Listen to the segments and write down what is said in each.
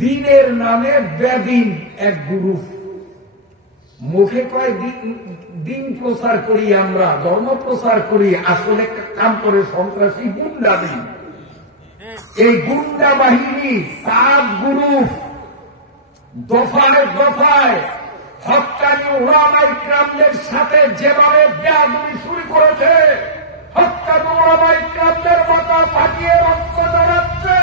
দিনের নামে বেদিন এক গ্রুপ, মুখে কয় দিন প্রচার করি, আমরা ধর্ম প্রচার করি, আসলে কাম করে সন্ত্রাসী গুন্ডা দিন। এই গুন্ডা বাহিনী 7 গ্রুপ, দফায় দফায় হক্কানি ওলামায়ে কেরামদের সাথে যেভাবে বেয়াদবি শুরু করেছে, হক্কানি ওলামায়ে কেরামদের মাথা ফাটিয়ে রক্ত জড়াচ্ছে,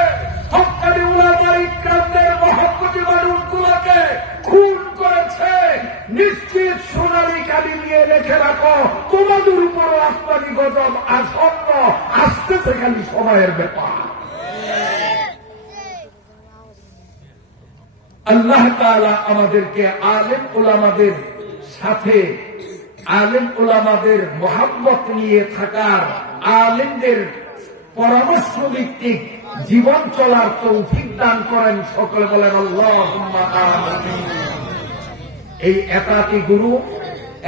হক্কানি ওলামায়ে কেরামদের মহব্বতী মানুষগুলোকে খুন করেছে। নিশ্চিত সোনালী কালি নিয়ে রেখে রাখো, তোমাদের উপর আসমানি গজব আসন্ন, আসতেছে খালি সময়ের ব্যাপার। আল্লাহ তাআলা আমাদেরকে আলেম ওলামাদের সাথে, আলেম ওলামাদের মহব্বত নিয়ে থাকার, আলেমদের পরামর্শ ভিত্তিক জীবন চলার তৌফিক দান করেন। সকলে বলেন আল্লাহুম্মা আমিন। এই একাকী গ্রুপ,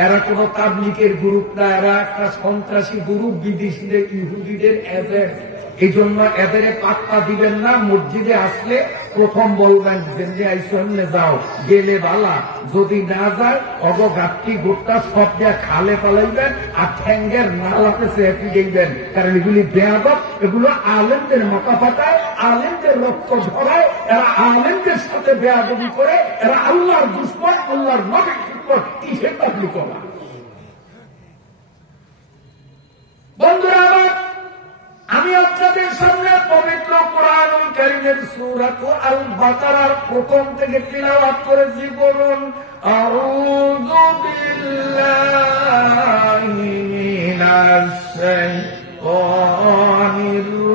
এরা কোন তাবলীগের গ্রুপ না, এরা একটা সন্ত্রাসী গ্রুপ, বিদেশিদের ইহুদিদের এজেন্ট। এই জন্য এদের পাত্তা দিবেন না। মসজিদে আসলে প্রথম বলবেন যে আইসনে যাও, গেলে বালা, যদি না যায় অবঘাটটি গোটটা সব যা খালে পালাইবেন, আর ঠ্যাঙ্গের নালাতে চেপে দিবেন। কারণ এগুলি বেয়াদব, এগুলো আলেমদের মাথা ফাটায়, আলেমদের রক্ত ঝরায়, এরা আলেমদের সাথে বেয়াদবি করে, এরা আল্লাহর দুশমন, আল্লাহর নবীর দুশমন। কিসের তাবলীগ করা? বন্ধুরা আমার, আমি আপনাদের সামনে পবিত্র কোরআনুল কারীমের সূরা আল বাকারার প্রথম থেকে তিলাওয়াত করেছি। বলুন আউযু বিল্লাহি মিনাশ শাইতানির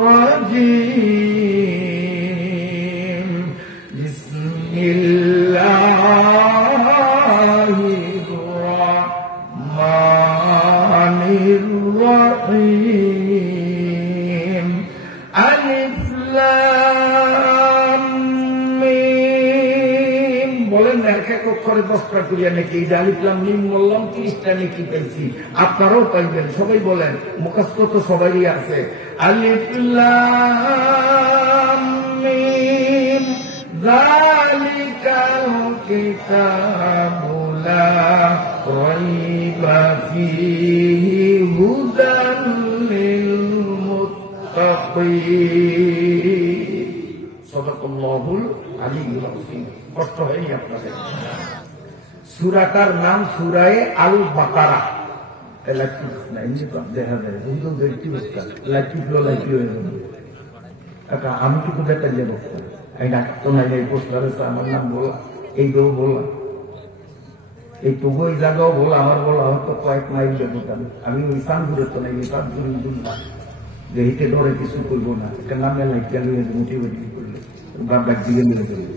রাজীম, বিসমিল্লাহির রাহমানির রাহিম। আলিফ লাম মিম। বলেন না এক এক অক্ষরে 10টা করিয়া নাকি? এই আলিফ লাম মিম বললাম, 30টা নাকি পেয়েছি। আপনারাও পাইবেন, সবাই বলেন, মুখস্থ তো সবারই আছে। আলিফ লাম মিম যালিকাল কিতাবু লা রাইবা ফীহি হুদাল লিল মুত্তাকিন। সাদাকাল্লাহুল আলিয়্যুল আযীম। কষ্ট হয়নি আপনাদের? সূরাটার নাম সূরায়ে আল বাকারা। আমি তো কোথায় যাবো? এই ডাক্তার তো নাই, এই পোস্টার আমার নাম বলা, এই গো বললাম, এই তবু এই জায়গাও বলা, আমার বলা হয়তো কয়েক মাইল যাবো। আমি ওই সানপুরের তো নাই, সানপুরের দুলনা যে হিটে ধরে কিছু করবো না, এটা নামে লাইটটা লুয়ে মোটিভেটি করলে বাবার দিকে মিলে করলে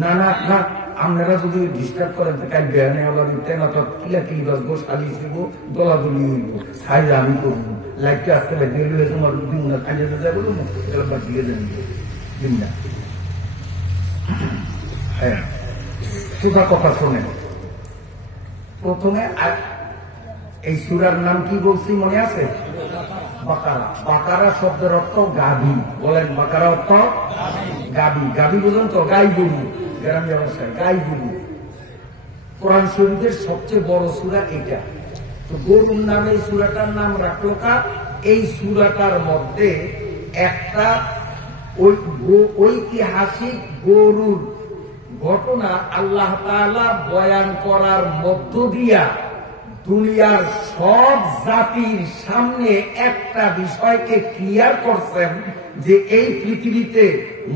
না না না। আপনারা যদি ডিস্টার্ব করেন কাল বেয়ানে আবার তেনাত কিলা কি দশবো, সালি দিব, দলাদলি হইব, সাইজ আমি করবো, লাইটটা আসতে লাগিয়ে লুয়ে তোমার দিন না, কাজে যা বলবো না, বাদ দিয়ে দেন দিন না। হ্যাঁ, সুধা কথা শোনেন। প্রথমে এই সূরার নাম কি বলছি মনে আছে? বাকারা। বাকারা শব্দের অর্থ গাভী। বলেন বাকারা অর্থ গাভী। গাভী বুঝুন তো, গাই গরু, গ্রামীণ অবস্থায় গাই গরু। কোরআন শরীফের সবচেয়ে বড় সূরা এটা। তো গরুর নামে এই সূরাটার নাম রাখলো কার? এই সূরাটার মধ্যে একটা ঐতিহাসিক গরুর ঘটনা আল্লাহ তাআলা বয়ান করার মধ্য দিয়া দুনিয়ার সব জাতির সামনে একটা বিষয়কে ক্লিয়ার করছেন যে এই পৃথিবীতে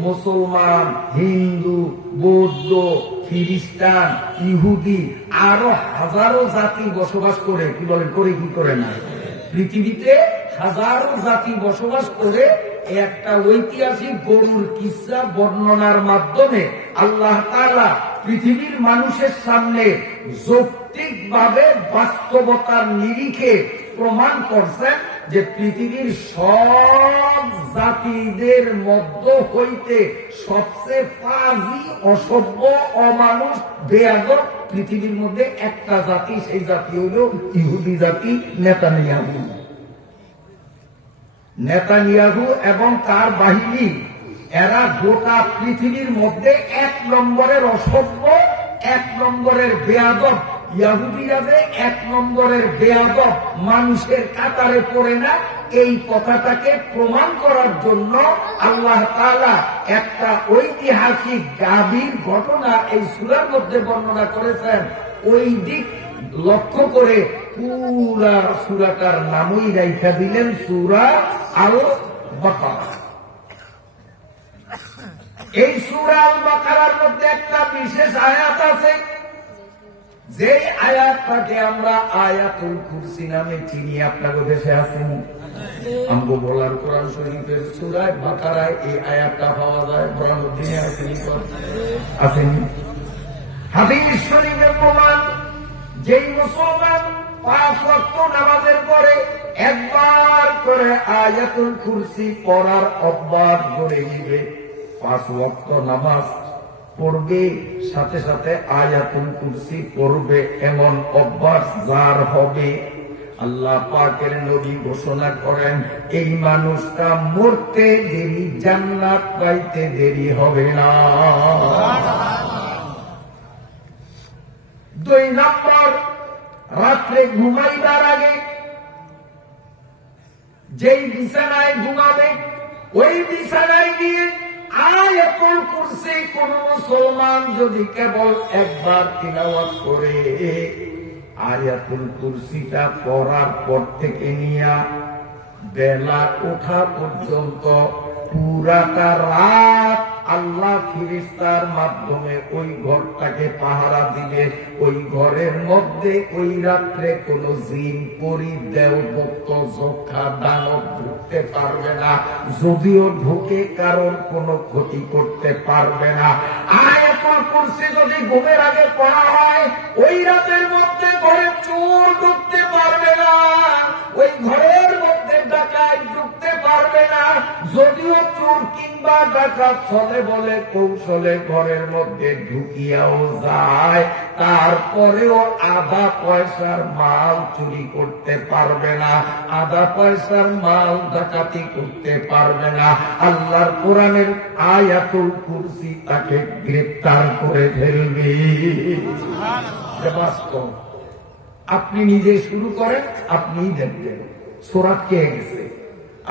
মুসলমান, হিন্দু, বৌদ্ধ, খ্রিস্টান, ইহুদি আরো হাজারো জাতি বসবাস করে। কি বলেন? করে কি করে না? পৃথিবীতে হাজারো জাতি বসবাস করে। একটা ঐতিহাসিক গরুর কিসসা বর্ণনার মাধ্যমে আল্লাহ তাআলা পৃথিবীর মানুষের সামনে যৌক্তিকভাবে বাস্তবতার নিরিখে প্রমাণ করছেন যে পৃথিবীর সব জাতিদের মধ্য হইতে সবচেয়ে ফাজি, অসভ্য, অমানুষ, বেয়াদব পৃথিবীর মধ্যে একটা জাতি, সেই জাতি হইল ইহুদি জাতি। নেতানিয়াহু এবং তার বাহিনী এরা গোটা পৃথিবীর মধ্যে 1 নম্বরের অসভ্য, 1 নম্বরের বেয়াদব। ইহুদিরা যে 1 নম্বরের বেয়াদব, মানুষের কাতারে পড়ে না, এই কথাটাকে প্রমাণ করার জন্য আল্লাহ তাআলা একটা ঐতিহাসিক গাভীর ঘটনা এই সূরার মধ্যে বর্ণনা করেছেন। ওই দিক লক্ষ্য করে পুরা সূরাটার নামই রাইখা দিলেন সূরা আল বাকারা। এই সূরা আল বাকারার মধ্যে একটা বিশেষ আয়াত আছে, যে আয়াতটাকে আমরা আয়াতুল কুরসি নামে চিনি। আপনাদের দেশে আসেনি? আমগো বলার কোরআন শরীফের সূরা বাকারায় এই আয়াতটা পাওয়া যায়। বড়দিনে আসেনি? হাদিস শরীফের প্রমাণ, যেই মুসলমান 5 ওয়াক্ত নামাজের পরে একবার করে আয়াতুল কুরসি পড়ার অভ্যাস গড়ে নিবে, 5 ওয়াক্ত নামাজ পড়বে, সাথে সাথে আয়াতুল কুরসি পড়বে, এমন অভ্যাস যার হবে, আল্লাহ পাকের নবী ঘোষণা করেন এই মানুষটা মরতে দেরি, জান্নাত পাইতে দেরি হবে না। 2 নম্বর, রাত্রে ঘুমাইবার আগে যেই বিছানায় ঘুমাবে, ওই বিছানায় গিয়ে আয়াতুল কুরসি কোন মুসলমান যদি কেবল একবার তিলাওয়াত করে, আয়াতুল কুরসিটা পড়ার পর থেকে নিয়া বেলা ওঠা পর্যন্ত পুরাটা রাত আল্লাহ ফেরেশতার মাধ্যমে ওই ঘরটাকে পাহারা দিবে। ওই ঘরের মধ্যে ওই রাত্রে কোন জিন, পরী, দেবভক্ত, যক্ষা, দানব ঢুকতে পারবে না। যদিও ঢুকে কারণ কোনো ক্ষতি করতে পারবে না। আয়াতুল কুরসি যদি ঘুমের আগে পড়া হয়, ওই রাতের মধ্যে ঘরে চোর ঢুকতে পারবে না, ওই ঘরের মধ্যে ডাকাত ঢুকতে পারবে না। যদিও চোর কিংবা ডাকাত চলে বলে কৌশলে ঘরের মধ্যে ঢুকিয়াও যায়, তারপরেও আধা পয়সার মাল চুরি করতে পারবে না, আধা পয়সার মাল ডাকাতি করতে পারবে না। আল্লাহর কোরআনের আয়াতুল কুরসি তাকে গ্রেফতার করে ফেলবে। বাস্তব, আপনি নিজে শুরু করেন, আপনি দেখবেন চোরাত কে গেছে।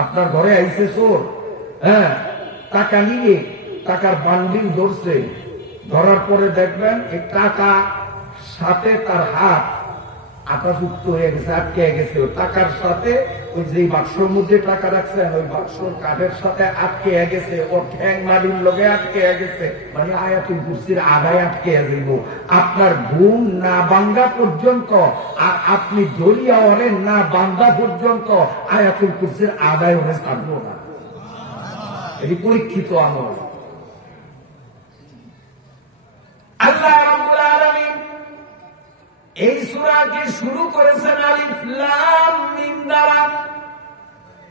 আপনার ঘরে আইছে চোর, হ্যাঁ, টাকা নিয়ে টাকার বান্ডিল ধরছে, ধরার পরে দেখবেন এই টাকা সাথে তার হাত আকাশযুক্ত হয়ে গেছে, আটকে গেছে। টাকার সাথে ওই যে বাক্সর মধ্যে টাকা রাখছেন, ওই বাক্সর কাঠের সাথে আটকে গেছে, ওর ঠ্যাং মাটির লগে আটকে গেছে, মানে আয়াতুল কুরসির আগায় আটকে যাব। আপনার ঘুম না ভাঙ্গা পর্যন্ত আর আপনি দরিয়া ওরেন না বান্ধা পর্যন্ত আয়াতুল কুরসির আগায় ওরে থাকবো না। এটি পরীক্ষিত আমল। আল্লাহ রাব্বুল আলামিন এই সূরাকে শুরু করেছেন আলিফ লাম মিম দ্বারা।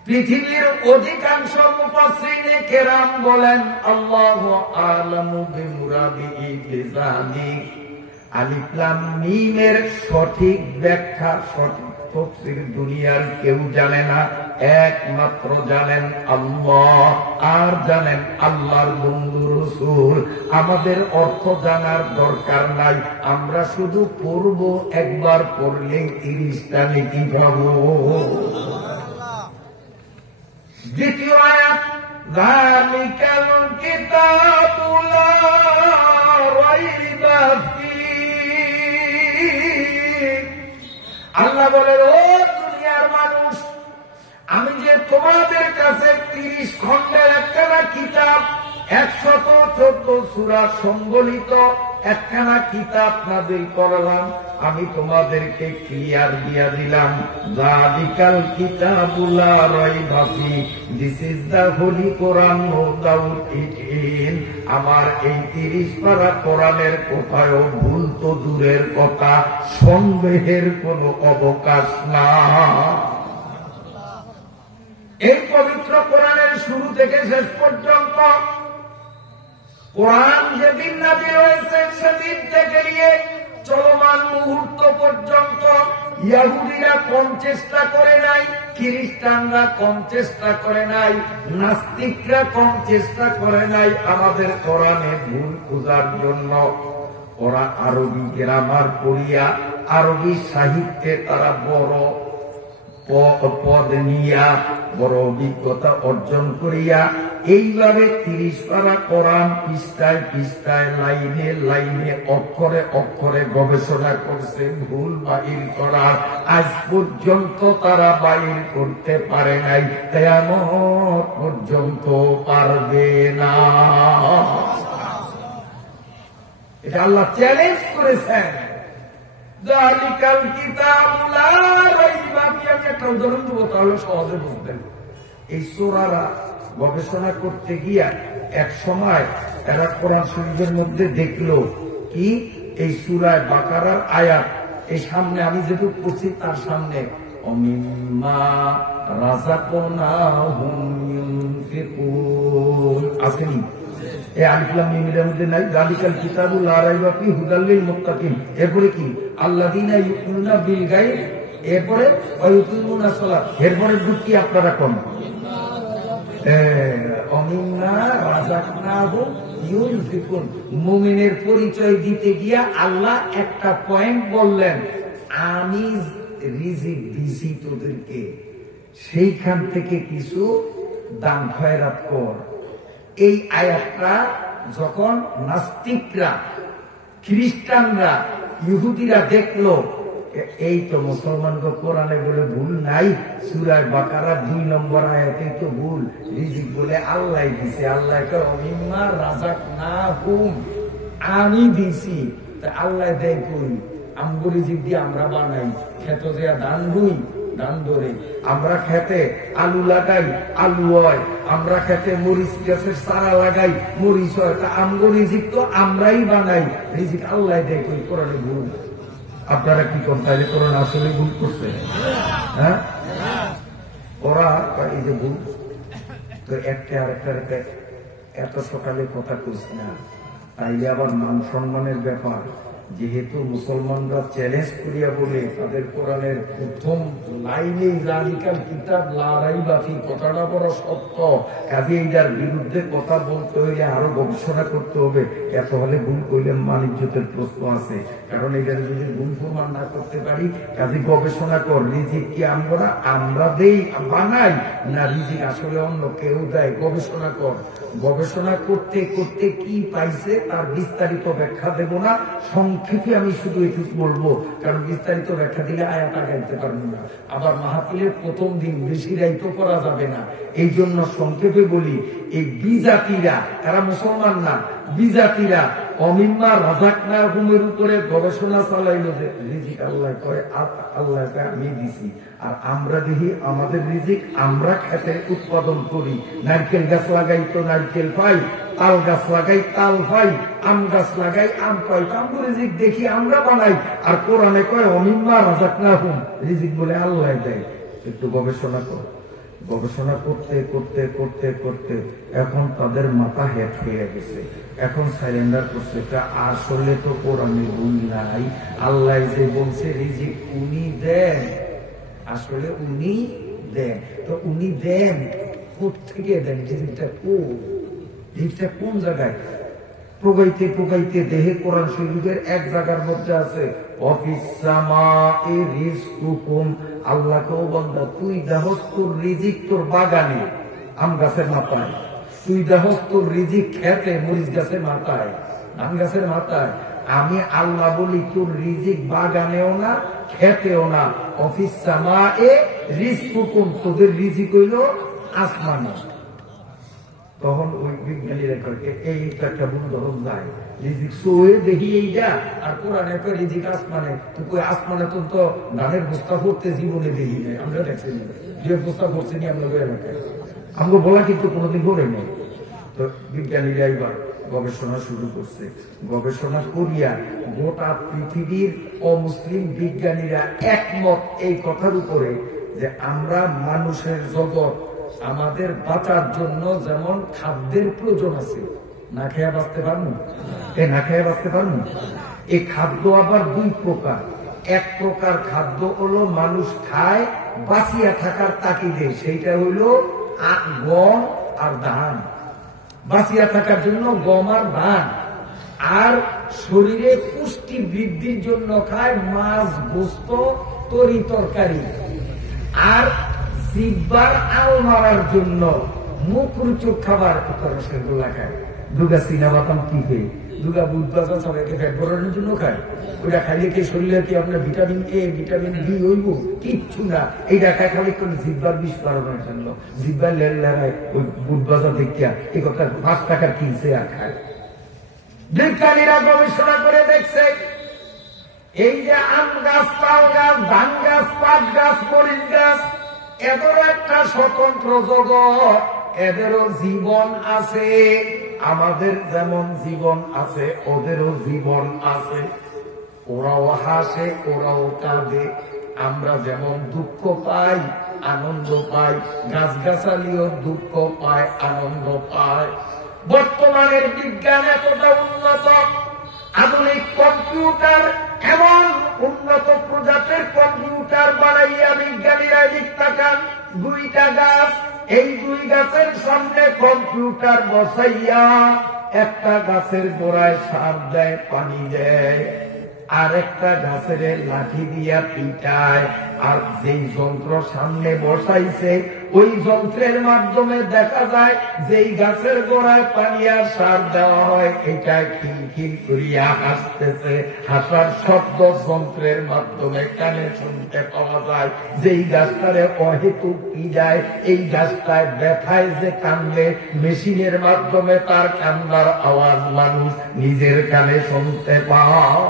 পৃথিবীর অধিকাংশ মুফাসসিরিনে কেরাম বলেন আল্লাহু আ'লামু বিমুরাদিহি বিযালিক। আলিফ লাম মিমের সঠিক ব্যাখ্যা, সঠিক তাফসীর দুনিয়ার কেউ জানে না, একমাত্র জানেন আল্লাহ, আর জানেন আল্লাহর বন্ধু রাসূল। আমাদের অর্থ জানার দরকার নাই, আমরা শুধু পড়ব, একবার পড়লে 30টা নেকি পাবো। দ্বিতীয় আয়াত, যালিকাল কিতাবু লা রাইবা ফীহি। আল্লাহ বলেন, ও দুনিয়ার মানুষ, আমি যে তোমাদের কাছে 30 খণ্ডের একখানা কিতাব, 114 সূরা সম্বলিত একখানা কিতাব নাযিল করলাম, আমি তোমাদেরকে ক্লিয়ার দিয়া দিলাম, যালিকাল কিতাবু লা রাইবা ফীহি, this is the holy Quran, no doubt it in. আমার এই 30 পারা কোরআনের কোথাও ভুল তো দূরের কথা, সন্দেহের কোনো অবকাশ না। এই পবিত্র কোরআনের শুরু থেকে শেষ পর্যন্ত, কোরআন যেদিন নাযিল হয়েছে সেদিন থেকে নিয়ে চলমান মুহূর্ত পর্যন্ত ইহুদিরা কম চেষ্টা করে নাই, খ্রিস্টানরা কম চেষ্টা করে নাই, নাস্তিকরা কম চেষ্টা করে নাই আমাদের কোরআনে ভুল খোঁজার জন্য। ওরা আরবি গ্রামার পড়িয়া, আরবি সাহিত্যে তারা বড় পদ নিয়া, বড় অভিজ্ঞতা অর্জন করিয়া এইভাবে 30 পারা কোরআন পৃষ্ঠায় পৃষ্ঠায়, লাইনে লাইনে, অক্ষরে অক্ষরে গবেষণা করছে ভুল বাহির করার। আজ পর্যন্ত তারা বাহির করতে পারে নাই, কিয়ামত পর্যন্ত পারবে না। এটা আল্লাহ চ্যালেঞ্জ করেছেন। যালিকাল কিতাবু লা রাইবা ফিহি। আমি একটা উদাহরণ দেবো, তাহলে সহজে বুঝবেন। এই সূরারা গবেষণা করতে গিয়া এক সময় এরা কোরআন শরীফের মধ্যে দেখলো কি, এই সূরায়ে বাকারার আয়াত, এই সামনে আমি যেটুকু পড়ছি তার সামনে অমিম্মা রাযাকনাহুম ইউনফিকুন আসেনি? এই আলিফ লাম মিম এর মধ্যে নাই? যালিকাল কিতাবু লা রাইবা ফিহি হুদাল লিল মুত্তাকিন। এরপরে কি? আল্লাযীনা ইউমিনুনা বিল গায়ব। এরপরে ওয়া ইউকিমুনাস সালাত। এরপরে কি আপনারা কোন অমিম্মা রাযাকনাহুম ইউনফিকুন। মুমিনের পরিচয় দিতে গিয়া আল্লাহ একটা পয়েন্ট বললেন, আমি রিজিক দিছি তোদেরকে, সেইখান থেকে কিছু দান খয়রাত কর। এই আয়াতটা যখন নাস্তিকরা, খ্রিস্টানরা, ইহুদিরা দেখলো, এই তো মুসলমানকে কোরআনে বলে ভুল নাই, সূরা বাকারা 2 নম্বর আয়াতে তো ভুল, রিজিক বলে আল্লাহ দিছে। আল্লাহ অমিম্মা রাযাকনাহুম, আমি দিছি। তা আল্লাহ দেয় কই? আমগো রিজিক দিয়ে আমরা বানাই, খেত দেয়া ধান রুই, ধান ধরে, আমরা খেতে আলু লাগাই, আলু হয়, আমরা খেতে মরিচ গাছের চারা লাগাই, মরিচ হয়। তা আমগো রিজিক তো আমরাই বানাই, রিজিক আল্লাহ দেয় কই? কোরআনে ভুল। আপনারা কি করেন? তাহলে কোরআন আসলে ভুল করছে? হ্যাঁ, ওরা এই যে ভুল তো একটা আরেকটা এত সকালে কথা কইস না, তাইলে আবার মান সম্মানের ব্যাপার। যেহেতু মুসলমানরা চ্যালেঞ্জ করিয়া বলে তাদের কোরআনের প্রথম লাইনে যালিকাল কিতাব লা রাইবা ফিহি, কথাটা বড় সত্য, কাজে এইটার বিরুদ্ধে কথা বলতে হইলে আরো গবেষণা করতে হবে। এত হলে ভুল করলে মান ইজ্জতের প্রশ্ন আছে, কারণ এটার যদি ভুল প্রমাণ না করতে পারি, কাজে গবেষণা কর। রিজিক কি আমরা দেই, বানাই, না রিজিক আসলে অন্য কেউ দেয়? গবেষণা কর। গবেষণা করতে করতে কি পাইছে তার বিস্তারিত ব্যাখ্যা দেব না, সংক্ষেপে আমি শুধু এটুকু বলবো, কারণ বিস্তারিত ব্যাখ্যা দিলে আয়াত আগাইতে পারবো না। আবার মাহফিলের প্রথম দিন বেশি রাইত করা যাবে না, এই জন্য সংক্ষেপে বলি। এই বিজাতিরা, তারা মুসলমান না, বিজাতিরা অমিম্মা রাযাকনাহুমের উপরে গবেষণা চালাইলো যে রিজিক আল্লাহ করে, আল্লাহ আমি দিছি। আর আমরা দেখি আমাদের রিজিক আমরা খেতে উৎপাদন করি, নারকেল গাছ লাগাই তো নারকেল পাই, তাল গাছ লাগাই তাল পাই, আম গাছ লাগাই আম পাই। আমগো রিজিক দেখি আমরা বানাই, আর কোরআনে কয় অমিম্মা রাযাকনাহুম, রিজিক বলে আল্লাহ দেয়। একটু গবেষণা কর। গবেষণা করতে করতে করতে করতে এখন তাদের মাথা হেট হয়ে গেছে, এখন সারেন্ডার করছে। আসলে তো কোরআনে ভুল নাই, আল্লাহ যে বলছে রিজিক উনি দেন, আসলে উনি দেন। তো উনি দেন কোথেকে দেন? রিজিকটা কোন জায়গায়? প্রগাইতে প্রগাইতে দেহে কোরআন শরীফের এক জায়গার মধ্যে আছে অফিস সামাই রিজকুকুম। আল্লাহকেও বান্দা তুই দেহস তোর রিজিক তোর বাগানে, আম গাছের মাথায়, তুই দেহস তোর রিজিক খেতে, মরিচ গাছের মাথায়, ধান গাছের মাথায়। আমি আল্লাহ বলি তোর রিজিক বাগানেও না, খেতেও না। অফিস সামাই রিজকুকুম, তোদের রিজিক হইল আসমানে। তখন ওই বিজ্ঞানীরা এই একটা উদাহরণ যায়, রিজিক সোয়ে দেখি এইটা, আর কোরআনে তো রিজিক আসমানে। তো কই আসমানে তো ধানের বস্তা করতে জীবনে দেখি নাই, আমরা দেখছি যে বস্তা করছি নি আমরা এলাকায়, আমরা বলা কিন্তু কোনোদিন বলে নেই। তো বিজ্ঞানীরা এবার গবেষণা শুরু করছে। গবেষণা করিয়া গোটা পৃথিবীর অমুসলিম বিজ্ঞানীরা একমত এই কথার উপরে যে আমরা মানুষের জগৎ, আমাদের বাঁচার জন্য যেমন খাদ্যের প্রয়োজন আছে, না খেয়ে বাঁচতে পারবো, না খেয়ে বাঁচতে পারবো। এই খাদ্য আবার দুই প্রকার। এক প্রকার খাদ্য হলো মানুষ খায় বাঁচিয়া থাকার তাকিদে, সেইটা হইল গম আর ধান। বাঁচিয়া থাকার জন্য গম আর ধান। আর শরীরে পুষ্টি বৃদ্ধির জন্য খায় মাছ, গোস্ত, তরি তরকারি। আর জিহ্বার আল মারার জন্য মুখরোচক খাবার রসগোল্লা খায়। দুর্গা চিনা বাদাম কি খেয়ে, দুর্গা বুধ বাজার সবাইকে ফ্যাট বড়ানোর জন্য খায়। ওইটা খাইলে কি শরীরে কি আপনার ভিটামিন এ, ভিটামিন বি হইব? কিচ্ছু না। এইটা খায় খালি করে জিহ্বার বিষ বাড়ানোর জন্য। জিহ্বার লেড়ায় ওই বুধ বাজার দেখিয়া এই কথা 5 টাকার কিনছে আর খায়। বিজ্ঞানীরা গবেষণা করে দেখছে এই যে আম গাছ, তাল গাছ, ধান গাছ, পাট গাছ, মরিচ গাছ, এদেরও একটা স্বতন্ত্র জগৎ, এদেরও জীবন আছে। আমাদের যেমন জীবন আছে ওদেরও জীবন আছে। ওরাও হাসে, ওরাও কাঁদে। আমরা যেমন দুঃখ পাই, আনন্দ পাই, গাছগাছালিও দুঃখ পায়, আনন্দ পায়। বর্তমানের বিজ্ঞান এতটা উন্নত, আধুনিক কম্পিউটার, এমন উন্নত প্রজাতির কম্পিউটার বানাইয়া বিজ্ঞানীরা লিখতাকান 2টা গাছ, এই 2 গাছের সামনে কম্পিউটার বসাইয়া একটা গাছের গোড়ায় সার দেয়, পানি দেয়, আর একটা গাছের লাঠি দিয়া পিটায়। আর যেই যন্ত্র সামনে বসাইছে ওই যন্ত্রের মাধ্যমে দেখা যায় যেই গাছের গোড়ায় পানি আর সার দেওয়া হয় এটা খিলখিল করিয়া হাসতেছে। হাসার শব্দ যন্ত্রের মাধ্যমে কানে শুনতে পাওয়া যায়। যেই গাছটারে অহেতুক পিড়ায়, এই গাছটায় ব্যথায় যে কান্দে, মেশিনের মাধ্যমে তার কান্নার আওয়াজ মানুষ নিজের কানে শুনতে পায়।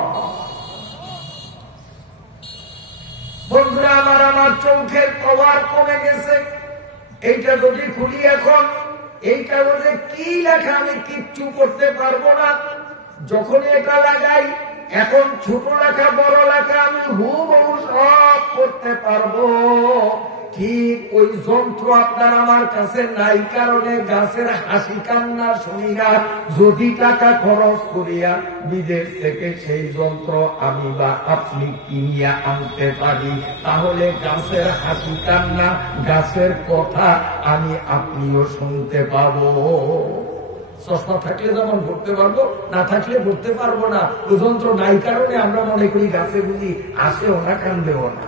বন্ধুরা আমার চোখের পাওয়ার কমে গেছে। এইটা যদি খুলি এখন, এই কাগজে কি লেখা আমি কিচ্ছু করতে পারবো না। যখন এটা লাগাই, এখন ছোট লেখা বড় লেখা আমি হুবহু সব করতে পারবো। ঠিক ওই যন্ত্র আপনার আমার কাছে নাই কারণে গাছের হাসি কান্না শুনি না। যদি টাকা খরচ করিয়া বিদেশ থেকে সেই যন্ত্র আমি বা আপনি কিনিয়া আনতে পারি, তাহলে গাছের হাসি কান্না, গাছের কথা আমি আপনিও শুনতে পাবো। সস্তা থাকলে যেমন ভরতে পারবো, না থাকলে ভরতে পারবো না। ওই যন্ত্র নাই কারণে আমরা মনে করি গাছে বুঝি আসেও না, কান্দেও না।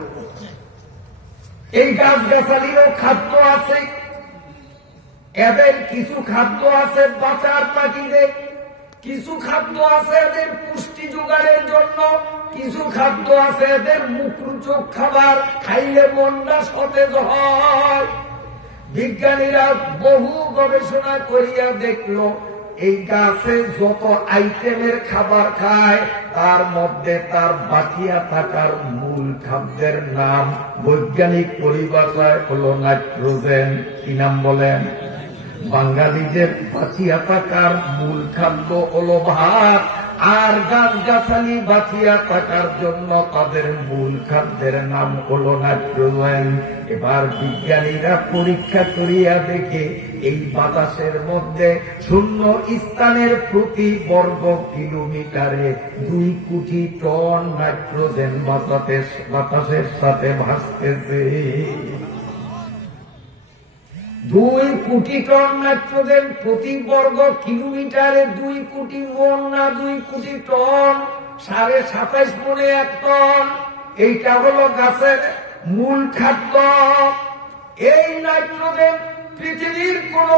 এই গাছ গাছালিরও খাদ্য আছে, এদের কিছু খাদ্য আছে বাঁচার তাগিদে, কিছু খাদ্য আছে এদের পুষ্টি জোগাড়ের জন্য, কিছু খাদ্য আছে এদের মুখরোচক খাবার, খাইলে মনটা সতেজ হয়। বিজ্ঞানীরা বহু গবেষণা করিয়া দেখলো এই গাছে যত আইটেমের খাবার খায় তার মধ্যে তার বাঁচিয়া থাকার মূল খাদ্যের নাম বৈজ্ঞানিক পরিভাষায় হলো নাইট্রোজেন। কি নাম বলেন? বাঙালিদের বাঁচিয়া থাকার মূল খাদ্য হলো ভাত, আর গাছ গাছালি বাঁচিয়া থাকার জন্য তাদের মূল খাদ্যের নাম হলো নাইট্রোজেন। এবার বিজ্ঞানীরা পরীক্ষা করিয়া দেখে এই বাতাসের মধ্যে শূন্য স্থানের প্রতি বর্গ কিলোমিটারে 2 কোটি টন নাইট্রোজেন বাতাসের সাথে ভাসতেছে। 2 কোটি টন নাইট্রোজেন প্রতি বর্গ কিলোমিটারে, 2 কোটি মন না 2 কোটি টন, 27.5 মনে 1 টন। এইটা হলো গাছের মূল খাদ্য। এই নাইট্রোজেন পৃথিবীর কোন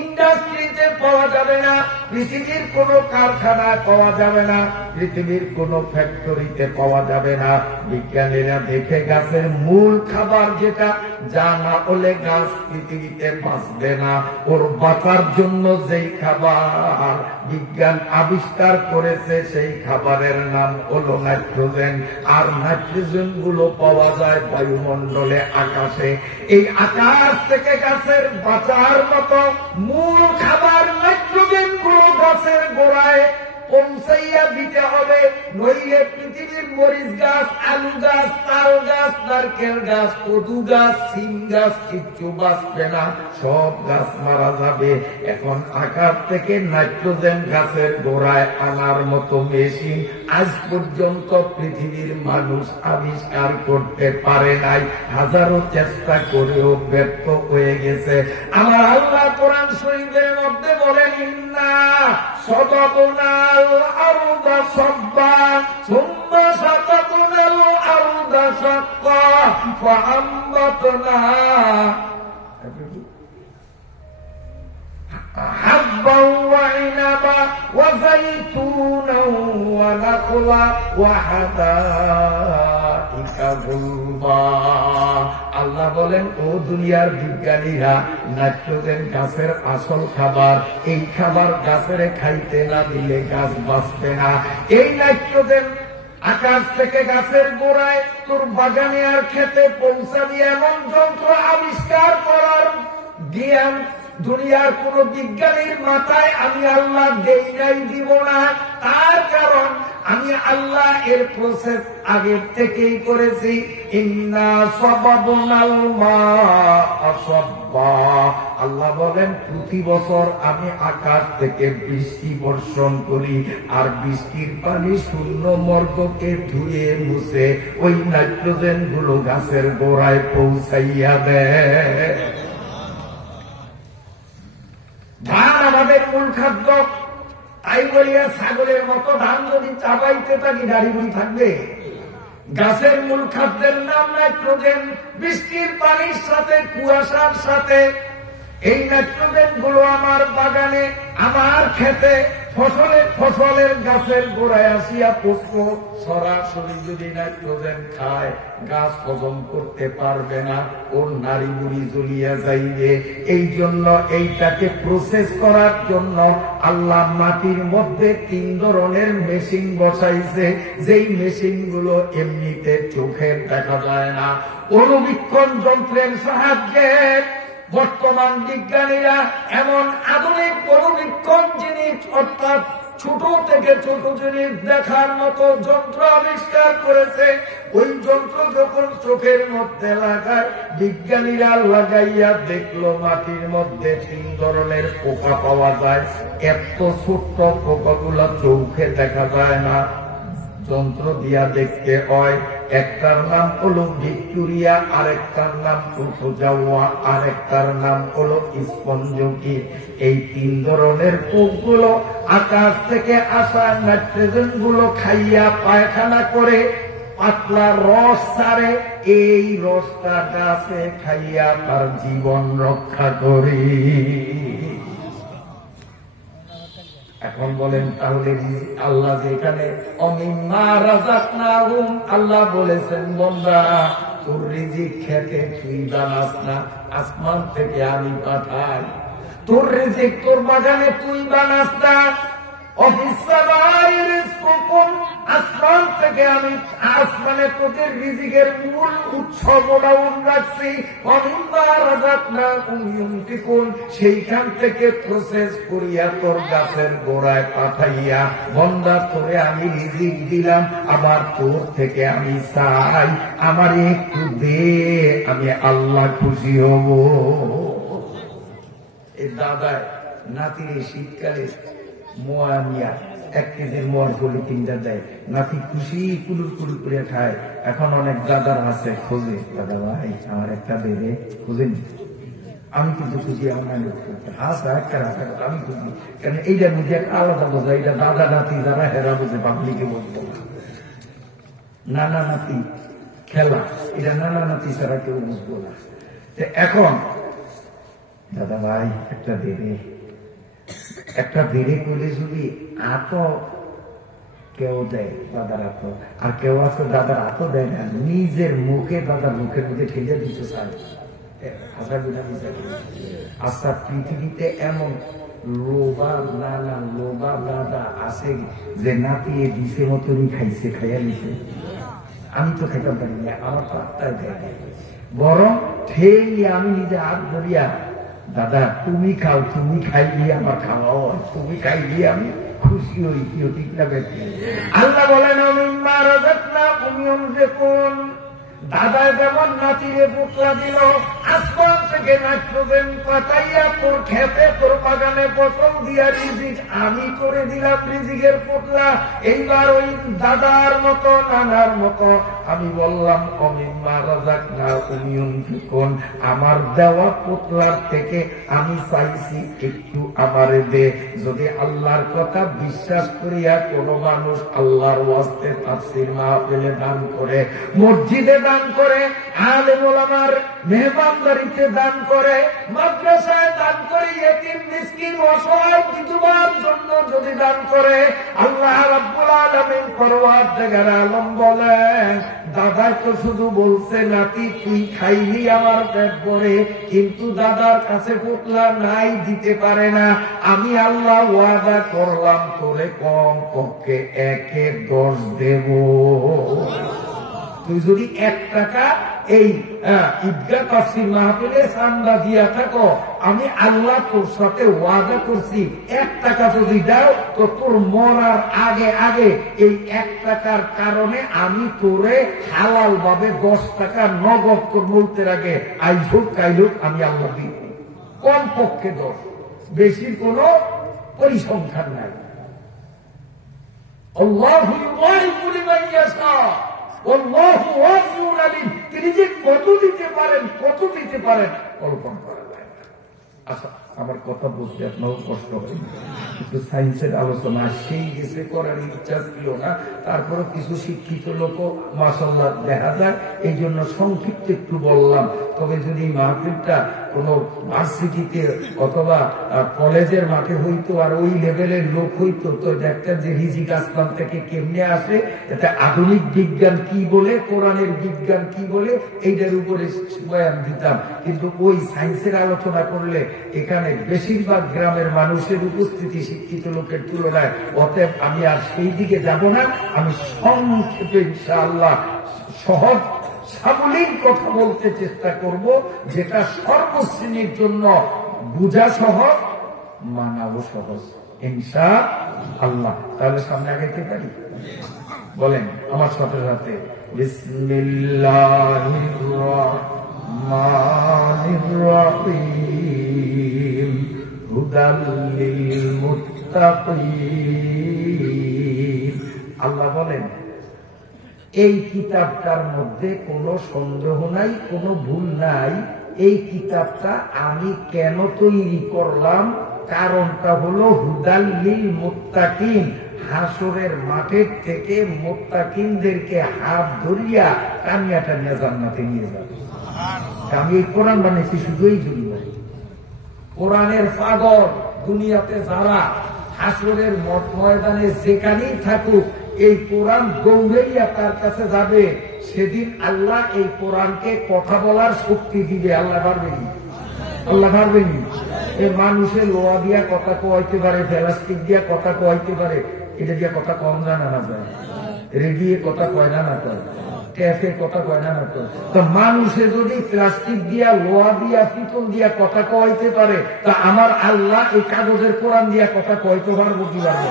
ইন্ডাস্ট্রিতে পাওয়া যাবে না, পৃথিবীর কোন কারখানায় পাওয়া যাবে না, পৃথিবীর কোন ফ্যাক্টরিতে পাওয়া যাবে না। বিজ্ঞানীরা দেখে গাছের মূল খাবার যেটা, যা না হলে গাছ পৃথিবীতে বাঁচবে না, ওর বাঁচার জন্য যেই খাবার বিজ্ঞান আবিষ্কার করেছে সেই খাবারের নাম হলো নাইট্রোজেন। আর নাইট্রোজেন গুলো পাওয়া যায় বায়ুমণ্ডলে, আকাশে। এই আকাশ থেকে গাছের বাঁচার মতো মূল খাবার নাইট্রোজেন গুলো গাছের গোড়ায় পৌঁছাইয়া দিয়া দিতে হবে, নইলে পৃথিবীর মরিচ গাছ, আলু গাছ, তাল গাছ, নারকেল গাছ, কদু গাছ, সিম গাছ কিচ্ছু বাঁচবে না, সব গাছ মারা যাবে। এখন আকাশ থেকে নাইট্রোজেন গাছের গোড়ায় আনার মতো মেশিন আজ পর্যন্ত পৃথিবীর মানুষ আবিষ্কার করতে পারে নাই, হাজারো চেষ্টা করেও ব্যর্থ হয়ে গেছে। আমার আল্লাহ কোরআন শরীফের মধ্যে বলেন, ইন্না সাবাবনাল আরদা সাব্বা সুম্মা সাকাবনাল আরদা শাক্কা ফাআমবাতনা حبا وعنبا وزيتونا ونخلا وحدائق غلبا। আল্লাহ বলেন, ও দুনিয়ার বিজ্ঞানীরা, নাইট্রোজেন গাছের আসল খাবার। এই খাবার গাছের খাইতে না দিলে গাছ বাঁচবে না। এই নাইট্রোজেন আকাশ থেকে গাছের গোড়ায় তোর বাগানে আর খেতে পৌঁছাবি এমন যন্ত্র আবিষ্কার করার জ্ঞান দুনিয়ার কোন বিজ্ঞানীর মাথায় আমি আল্লাহ দেই নাই, দিব না। তার কারণ আমি আল্লাহ এর প্রসেস আগের থেকেই করেছি। ইন্না সাবাবনাল মা'a সাব্বা। আল্লাহ বলেন, প্রতি বছর আমি আকাশ থেকে বৃষ্টি বর্ষণ করি, আর বৃষ্টির পানি শূন্য মর্গকে ধুয়ে মুছে ওই নাইট্রোজেন গুলো গাছের গোড়ায় পৌঁছাইয়া দেয়। ধান আমাদের মূল খাদ্য, তাই বলিয়া ছাগলের মতো ধান যদি চাবাইতে থাকি দাড়ি থাকবে? গাছের মূল খাদ্যের নাম নাইট্রোজেন। বৃষ্টির পানির সাথে, কুয়াশার সাথে এই নাইট্রোজেন গুলো আমার বাগানে, আমার খেতে, ফসলের গাছের গোড়ায় আসিয়া পুষ্প। সরাসরি যদি নাইট্রোজেন খায়, গাছ হজম করতে পারবে না, ওর নাড়ি বুড়ি জ্বলিয়া যাইবে। এই জন্য এইটাকে প্রসেস করার জন্য আল্লাহ মাটির মধ্যে 3 ধরনের মেশিন বসাইছে, যেই মেশিন গুলো এমনিতে চোখে দেখা যায় না। অণুবীক্ষণ যন্ত্রের সাহায্যে বর্তমান বিজ্ঞানীরা এমন আধুনিক অণুবীক্ষণ জিনিস, অর্থাৎ ছোট থেকে ছোট জিনিস দেখার মতো যন্ত্র আবিষ্কার করেছে। ওই যন্ত্র যখন চোখের মধ্যে লাগায়, বিজ্ঞানীরা লাগাইয়া দেখলো মাটির মধ্যে 3 ধরনের পোকা পাওয়া যায়। এত ছোট্ট পোকাগুলা চোখে দেখা যায় না, যন্ত্র দিয়া দেখতে হয়। একটার নাম হলো ভিক্টোরিয়া, আরেকটার নাম প্রোটোজোয়া, আরেকটার নাম হলো স্পঞ্জকি। এই 3 ধরনের পোকগুলো আকাশ থেকে আসা নাইট্রোজেন গুলো খাইয়া পায়খানা করে পাতলা রস ছাড়ে। এই রসটা গাছে খাইয়া তার জীবন রক্ষা করে। এখন বলেন, তাহলে আল্লাহ যেখানে অমিম্মা রাযাকনাহুম, আল্লাহ বলেছেন, বান্দা তোর রিজিক খেতে তুই বানাস না, আসমান থেকে আমি পাঠাই। তোর রিজিক তোর বাগানে তুই বানাস না। আসমান থেকে আমি, আসমানে তোদের রিজিকের মূল উৎস গোডাউন রাখছি। সেইখান থেকে প্রসেস করিয়া তোর গাছের গোড়ায় পাঠাইয়া, বন্দা তোরে আমি রিজিক দিলাম, আবার তোর থেকে আমি চাই আমার একটু দে, আমি আল্লাহ খুশি হব। এই দাদায় নাতির শীতকালে মোয়া নিয়া 1 কেজির মোয়ার গলি 3টা দেয়, নাতি খুশি কুলুর কুলুর করে খায়। এখন অনেক দাদার আছে খোঁজে, দাদা ভাই আমার একটা দেবে, খুঁজেন। আমি কিন্তু খুশি, আমার আমি খুশি, কারণ এইটার মধ্যে একটা আলাদা বোঝা। এটা দাদা নাতি যারা হেরা বোঝে, পাবলিকে বলবো নানা নাতি খেলা, এটা নানা নাতি ছাড়া কেউ বুঝবো না। এখন দাদা ভাই একটা দেবে, একটা বেড়ে করলে যদি আত কেউ দেয়, দাদার আত, আর কেউ আছে দাদার আত দেয় না, নিজের মুখে দাদার মুখের মধ্যে ঠেলে দিতে চায়। আচ্ছা, পৃথিবীতে এমন লোবা নানা লোবা দাদা আছে যে নাতিয়ে দিছে মতনই খাইছে, খাইয়া নিছে। আমি তো খাইতাম পারি না, আমার তো আত্মায় দেয়, বরং ঠেলিয়ে আমি নিজে হাত ধরিয়া দাদা তুমি খাও, তুমি খাইলে আমার খাওয়াও, তুমি খাইলে আমি খুশি হই। কেউ ঠিক না বেশি? আল্লাহ বলেন মিম্মা রাযাকনাকুম ইউনফিকুন। দাদা যেমন নাতিরে পুতলা দিল, আসমান থেকে নাইট্রোজেন পাঠাইয়া তোর খেতে তোর বাগানে পচল দিয়া রিজিক আমি করে দিলাম রিজিকের পুতলা। এইবার ওই দাদার মতো নানার মতো আমি বললাম অমিম্মা রাযাকনাকুম ইউনফিকুন, আমার দেওয়া পুতলার থেকে আমি চাইছি একটু আমারে দে। যদি আল্লাহর কথা বিশ্বাস করিয়া কোন মানুষ আল্লাহর ওয়াস্তে তাফসীর মাহফিলে দান করে, মসজিদে দান করে, আলেম ওলামার মেহমানদারিতে দান করে, মাদ্রাসায় দান করে, ইয়েতিম মিসকিন অসহায় বিধবার জন্য যদি দান করে, আল্লাহ রাব্বুল আলামিন পরওয়ারদিগার আলম বলেন দাদা তো শুধু বলছে নাতি তুই খাইলি আমার পেট ভরে, কিন্তু দাদার কাছে পুতলা নাই, দিতে পারে না। আমি আল্লাহ ওয়াদা করলাম তোরে কম পক্ষে 1-10 দেব। তুই যদি 1 টাকা এই ঈদগাহ তাফসীর মাহফিলে চান্দা দিয়া থাকো, আমি আল্লাহ তোর সাথে ওয়াদা করছি 1 টাকা যদি দাও তো তোর মরার আগে আগে এই 1 টাকার কারণে আমি তোরে হালাল ভাবে 10 টাকা নগদ তোর মূল্যের আগে আইজুক কাইলুক আমি আল্লাহ দিব। কম পক্ষে 10, বেশির কোন পরিসংখ্যান নাই। আল্লাহু ইউযাইফু লিমান ইয়াশা আল্লাহু ওয়াসিউন আলিম। তিনি যে কত দিতে পারেন, কত দিতে পারেন কল্পনা করা যায় না। আচ্ছা, আমার কথা বুঝতে আপনার কষ্ট হয়, কিন্তু সায়েন্সের আলোচনা সেই গেছে করার ইচ্ছা ছিল না। তারপরে কিছু শিক্ষিত লোক মাশাআল্লাহ দেখা যায়, এই জন্য সংক্ষিপ্ত একটু বললাম। তবে যদি মাহফিলটা কোন ভার্সিটিতে অথবা কলেজের মাঠে হইতো আর ওই লেভেলের লোক হইতো, তো দেখতেন যে রিজিক আসমান থেকে কেমনে আসে, এটা আধুনিক বিজ্ঞান কি বলে, কোরআনের বিজ্ঞান কি বলে, এইটার উপরে বয়ান দিতাম। কিন্তু ওই সায়েন্সের আলোচনা করলে এখানে বেশিরভাগ গ্রামের মানুষের উপস্থিতি শিক্ষিত লোকের তুলনায়, অতএব আমি আর সেই দিকে যাব না। আমি সংক্ষেপে ইনশাআল্লাহ সহজ সাবলীল কথা বলতে চেষ্টা করব, যেটা সর্বশ্রেণীর জন্য বুঝা সহজ, মানাও সহজ ইনশাআল্লাহ। তাহলে সামনে আগাইতে পারি? বলেন আমার সাথে সাথে, বিসমিল্লাহির রহমানির রহিম, হুদাল লিল মুত্তাকিন। আল্লাহ বলেন এই কিতাবটার মধ্যে কোনো সন্দেহ নাই, কোনো ভুল নাই। এই কিতাবটা আমি কেন তৈরি করলাম, কারণটা হলো হুদাল লিল মুত্তাকিন, হাসরের মাঠের থেকে মুত্তাকিনদেরকে হাত ধরিয়া টানিয়া টানিয়া জান্নাতে নিয়ে যাবে। আমি এই কোরআন বানিয়েছি শুধু এই জন্য। কোরআনের পাগল দুনিয়াতে যারা হাসরের ময়দানে যেখানেই থাকুক, এই কোরআন দৌড়াইয়া তার কাছে যাবে, সেদিন আল্লাহ এই কোরআনকে কথা বলার শক্তি দিবে। আল্লাহ পারবেনি? আল্লাহ পারবেনি? এই মানুষের লোহা দিয়া কথা কইতে পারে, প্লাস্টিক দিয়া কথা কইতে পারে, এটা দিয়া কথা কম জানা না যায়, রেডিয়ে কথা কয় না না কয়, ক্যাফে কথা কয় না না কয়। তো মানুষে যদি প্লাস্টিক দিয়া, লোহা দিয়া, পিতল দিয়া কথা কইতে পারে, তা আমার আল্লাহ এই কাগজের কোরআন দিয়া কথা কইতে পারবো কি পারবো?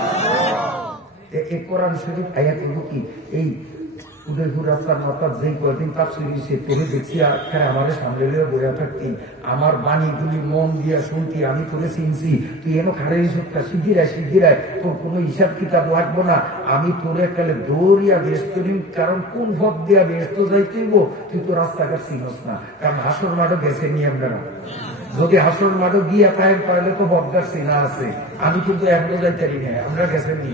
এই কোরআন শরীফ আয়াতগুলো কি এই উদয়পুর রাস্তার মাথা যে কয়েকদিন তাফসীর সে তোরে দেখছি আর আমার সামনে বইয়া থাকতি, আমার বাণীগুলি মন দিয়া শুনতি, আমি তোরে চিনছি, তুই এনো খারে সত্যা শিগিরায় শিগিরায়, তোর কোনো হিসাব কিতাব লাগবো না, আমি তোরে একালে দৌড়িয়া ব্যস্ত নিম। কারণ কোন ভদ দিয়া ব্যস্ত যাইতেইব, তুই তো রাস্তাঘাট চিনস না, কারণ হাসর মাঠও গেছে নিয়ে আপনারা। যদি হাসর মাঠও গিয়া পায় তাহলে তো বদগার চিনা আছে, আমি কিন্তু এখনো যাইতারি না, আমরা গেছেন নি,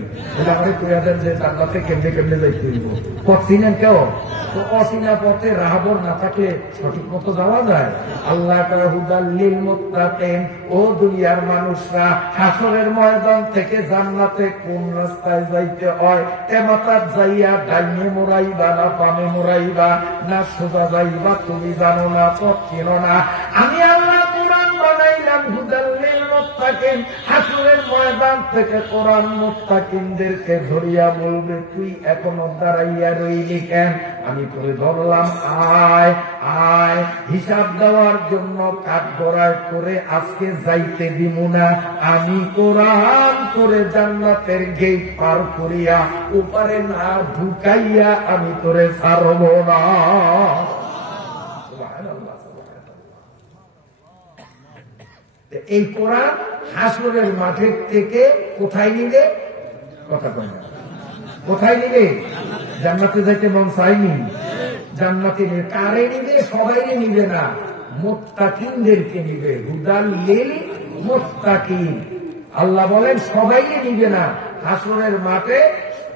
আমরা কইয়া দেন যে জান্নাতে কেমনে কেমনে যাইতে হইব। পথ চিনেন কেউ? তো অচিনা পথে রাহাবর না থাকলে সঠিক মতো যাওয়া যায়? আল্লাহ হুদাল লিল মুত্তাকিন, ও দুনিয়ার মানুষরা, হাসরের ময়দান থেকে জান্নাতে কোন রাস্তায় যাইতে হয়, তেমাতার যাইয়া ডাইনে মোড়াইবা না বামে মোড়াইবা, না সোজা যাইবা, তুমি জানো না, পথ চিনো না। আমি আল্লাহ কোরআন বানাইলাম হুদাল লিল মুত্তাকিন, হাসরের ময়দান ময়দান থেকে কোরআন মুত্তাকিনদেরকে ধরিয়া বলবে, তুই এখনো দাঁড়াইয়া রইলি কেন? আমি তোরে ধরলাম, আয় আয়, হিসাব দেওয়ার জন্য কাঠগড়ায় করে আজকে যাইতে দিব না। আমি কোরআন করে জান্নাতের গেট পার করিয়া উপরে না ঢুকাইয়া আমি তোরে ছাড়ব না। এই কোরআন হাসরের মাঠের থেকে কোথায় নিবে? কথা কয় না, কোথায় নিবে? জান্নাতে যাইতে মন চাইনি, জান্নাতে নিবে। কারে নিবে? সবাই নিবে না, মুত্তাকিনদেরকে নিবে। হুদাল লিল মুত্তাকিন। আল্লাহ বলেন সবাই নিবে না। হাসরের মাঠে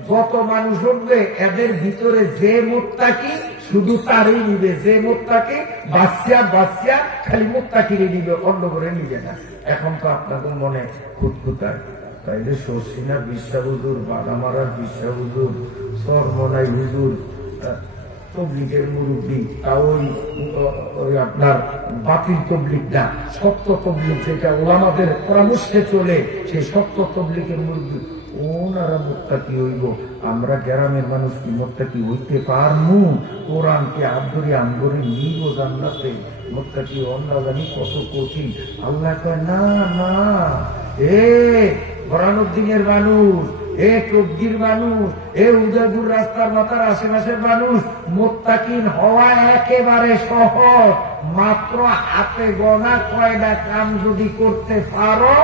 যত মানুষ উঠবে এদের ভিতরে যে মুত্তাকি শুধু তারই নিবে। যে মুত্তাকি বাচ্চা বাচ্চা খালি মুত্তাকিরই নিবে, অন্য করে নিবে না। এখন তো আপনাদের মনে খুঁতখুতায়, তাইলে শর্ষিনা বিশ্বা হুজুর, বাদামারার বিশ্বা হুজুর, সরমনাই হুজুর, তবলিগের মুরব্বী, ওই আপনার বাতিল তবলিগ না, সত্য তবলিগ, যেটা ওলামাদের পরামর্শে চলে, সেই সত্য তবলিগের মুরব্বী, ওনারা মুত্তাকি হইব। আমরা গ্রামের মানুষ কি মুত্তাকি হইতে পারমু? কোরআনকে আদরে আন্দরে নিব জান্নাতে, মুত্তাকি অন্য জানি কত কঠিন। আল্লাহ কয় না না, এ বরানুদ্দিনের মানুষ, এ টবগির মানুষ, এ উদয়পুর রাস্তার মাথার আশেপাশের মানুষ, মুত্তাকিন হওয়া একেবারে সহজ। মাত্র হাতে গোনা কয়টা কাম যদি করতে পারো,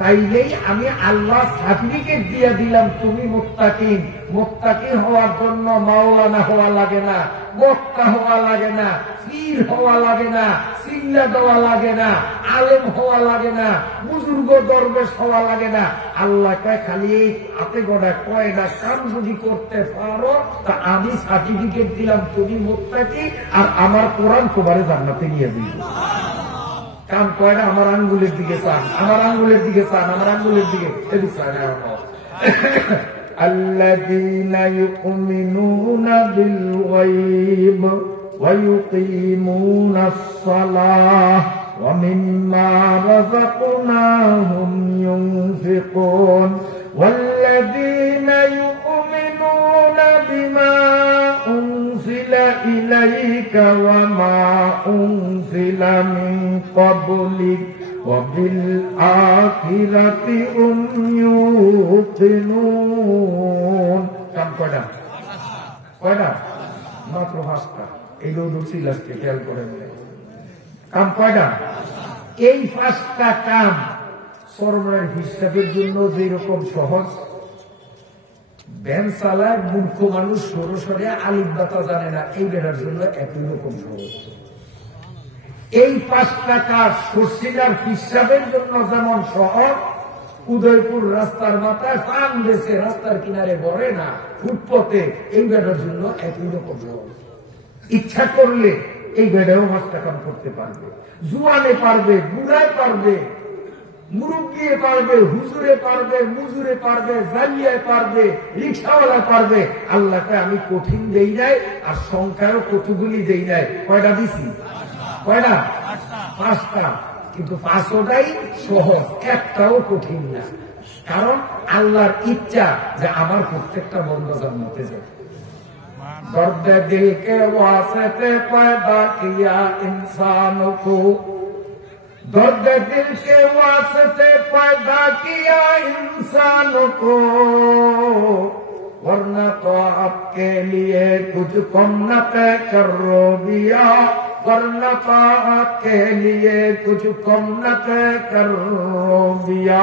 তাইলেই আমি আল্লাহ সার্টিফিকেট দিয়ে দিলাম তুমি মুত্তাকিন। মুত্তাকিন হওয়ার জন্য মাওলানা হওয়া লাগে না, বক্তা হওয়া লাগে না, পীর হওয়া লাগে না, চিল্লা দেওয়া লাগে না, আলেম হওয়া লাগে না, বুজুর্গ দরবেশ হওয়া লাগে না। আল্লাহ কয় খালি এই হাতে গোনা কয়টা কাম যদি করতে পারো, তা আমি সার্টিফিকেট দিলাম তুমি মুত্তাকি, আর আমার কোরআন তোমারে জান্নাতে নিয়ে দিই। কাম কয়টা? আমার আঙ্গুলের দিকে চান, আমার আঙ্গুলের দিকে চান, আমার আঙ্গুলের দিকে এদিকে চান। আল্লাযীনা ইউমিনুনা বিল গায়ব ওয়া ইউকিমুনাস সালাহ ওয়া মিম্মা রাযাকনাহুম ইউনফিকুন ওয়াল্লাযীনা ইউমিনুনা বিমা উনজিলা ইলাইকা ওয়া মা উনজিলা মিন ক্বাবলিক ওয়া বিল আখিরাতি হুম ইউকিনুন। কাম কয়টা? কয়টা? মাত্র 5টা। এই লোডুসি লাস্টে খেয়াল করে বলে কাম কয়টা? এই 5টা কাম সরবরাহের হিসাবের জন্য যেরকম সহজ, ভ্যান চালায় মূর্খ মানুষ সরসরে আলিম বাতা জানে না, এই বেড়ার জন্য একই রকম সহজ। এই 5টা কাজ শর্ষিনার হিসাবের জন্য যেমন সহজ, উদয়পুর রাস্তার মাথায় পান বেছে রাস্তার কিনারে বড়ে না ফুটপথে, এই বেড়ার জন্য একই রকম সহজ। ইচ্ছা করলে এই বেড়াও 5টা কাম করতে পারবে। জুয়ানে পারবে, বুড়ায় পারবে, মুরব্বিয়ে পারবে, হুজুরে পারবে, মুজুরে পারবে, জালিয়ায় পারবে, রিক্সাওয়ালা পারবে। আল্লাহকে আমি কঠিন দেই নাই, আর সংখ্যাও কতগুলি দেই নাই। কয়টা দিছি? কয়টা? 5টা। কিন্তু 5টাই সহজ, একটাও কঠিন না। কারণ আল্লাহর ইচ্ছা যে আমার প্রত্যেকটা বন্দা জান্নাতে যাবে। দর্দ দিল কে ওয়াসিতে পয়দা কিয়া ইনসানো কো, दर्द दिल के वास्ते पैदा किया इंसान को, वरना तो आपके लिए कुछ कम न तय कर दिया, वरना तो आपके लिए कुछ कम न तय कर दिया।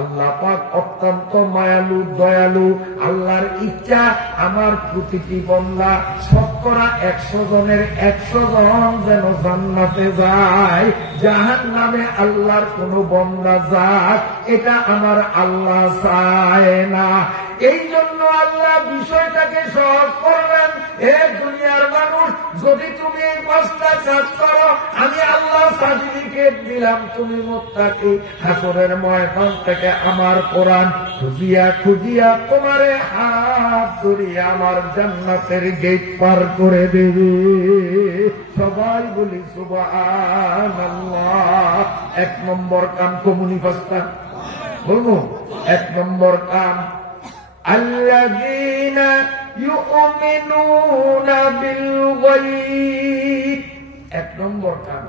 আল্লাহ পাক অত্যন্ত মায়ালু, দয়ালু। আল্লাহর ইচ্ছা আমার প্রতিটি বান্দা শতকরা 100 জনের 100 জন যেন জান্নাতে যায়, জাহান্নামে আল্লাহর কোন বান্দা যাক, এটা আমার আল্লাহ চায় না। এই জন্য আল্লাহ বিষয়টাকে সহজ করবেন। এ দুনিয়ার মানুষ, যদি তুমি এই 5টা কাজ করো, আমি আল্লাহ সার্টিফিকেট দিলাম তুমি মুত্তাকি। হাসরের ময়দান থেকে আমার কোরআন খুঁজিয়া খুঁজিয়া তোমারে হাত ধরিয়া আমার জান্নাতের গেট পার করে দেবে। সবাই বলি সুবহানাল্লাহ। 1 নম্বর কাম কমুনি 5টা, বলবো 1 নম্বর কাম আল্লাযীনা ইউমিনুনা বিল গায়ব। 1 নম্বর কাম,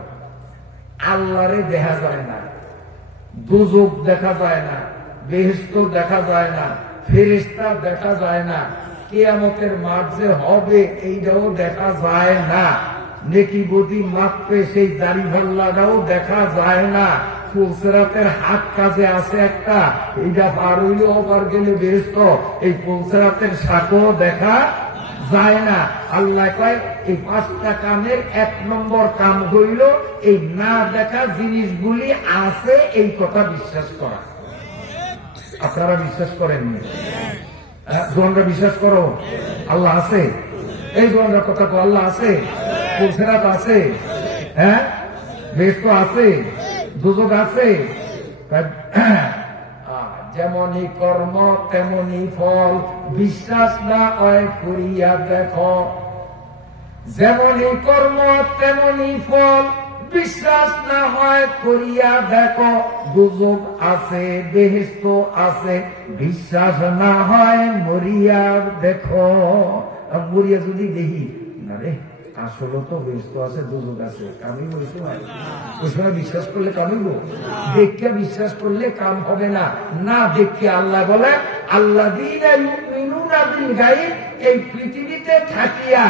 আল্লাহরে দেখা যায় না, দুজক দেখা যায় না, বেহেশত দেখা যায় না, ফেরেশতা দেখা যায় না, কিয়ামতের মাঠ যে হবে এইটাও দেখা যায় না, নেকি বদি মাপবে সেই দাড়ি ভল্লাটাও দেখা যায় না, ফুলসেরাতের হাত কাজে আছে একটা, এইটা পার হইলে ওপার গেলে বেহেশত, এই ফুলসেরাতের শাকও দেখা যায় না। আল্লাহ কয় এই 5টা কামের 1 নম্বর কাম হইল এই না দেখা জিনিসগুলি আছে এই কথা বিশ্বাস করা। আপনারা বিশ্বাস করেননি? জোয়ানরা বিশ্বাস করো আল্লাহ আছে? এই জোয়ানরা কথা তো আল্লাহ আছে, ফুলসেরাত আছে, হ্যাঁ, বেহেশত আছে, দুজক আছে। যেমনই কর্ম তেমনি ফল, বিশ্বাস না হয় করিয়া দেখো। যেমনই কর্ম তেমনি ফল, বিশ্বাস না হয় করিয়া দেখো। দুজক আছে, বেহেশত আছে, বিশ্বাস না হয় মরিয়া দেখো। মরিয়া যদি দেখি না রে আসলে তো বেহেশত আছে, দুজক আছে, কামিব হইতে হয়, ওই সময় বিশ্বাস করলে কামিব? দেখে বিশ্বাস করলে কাম হবে না, না দেখে আল্লাহ বলে আল্লাযীনা ইউমিনুনা বিল গায়ব। এই পৃথিবীতে থাকিয়া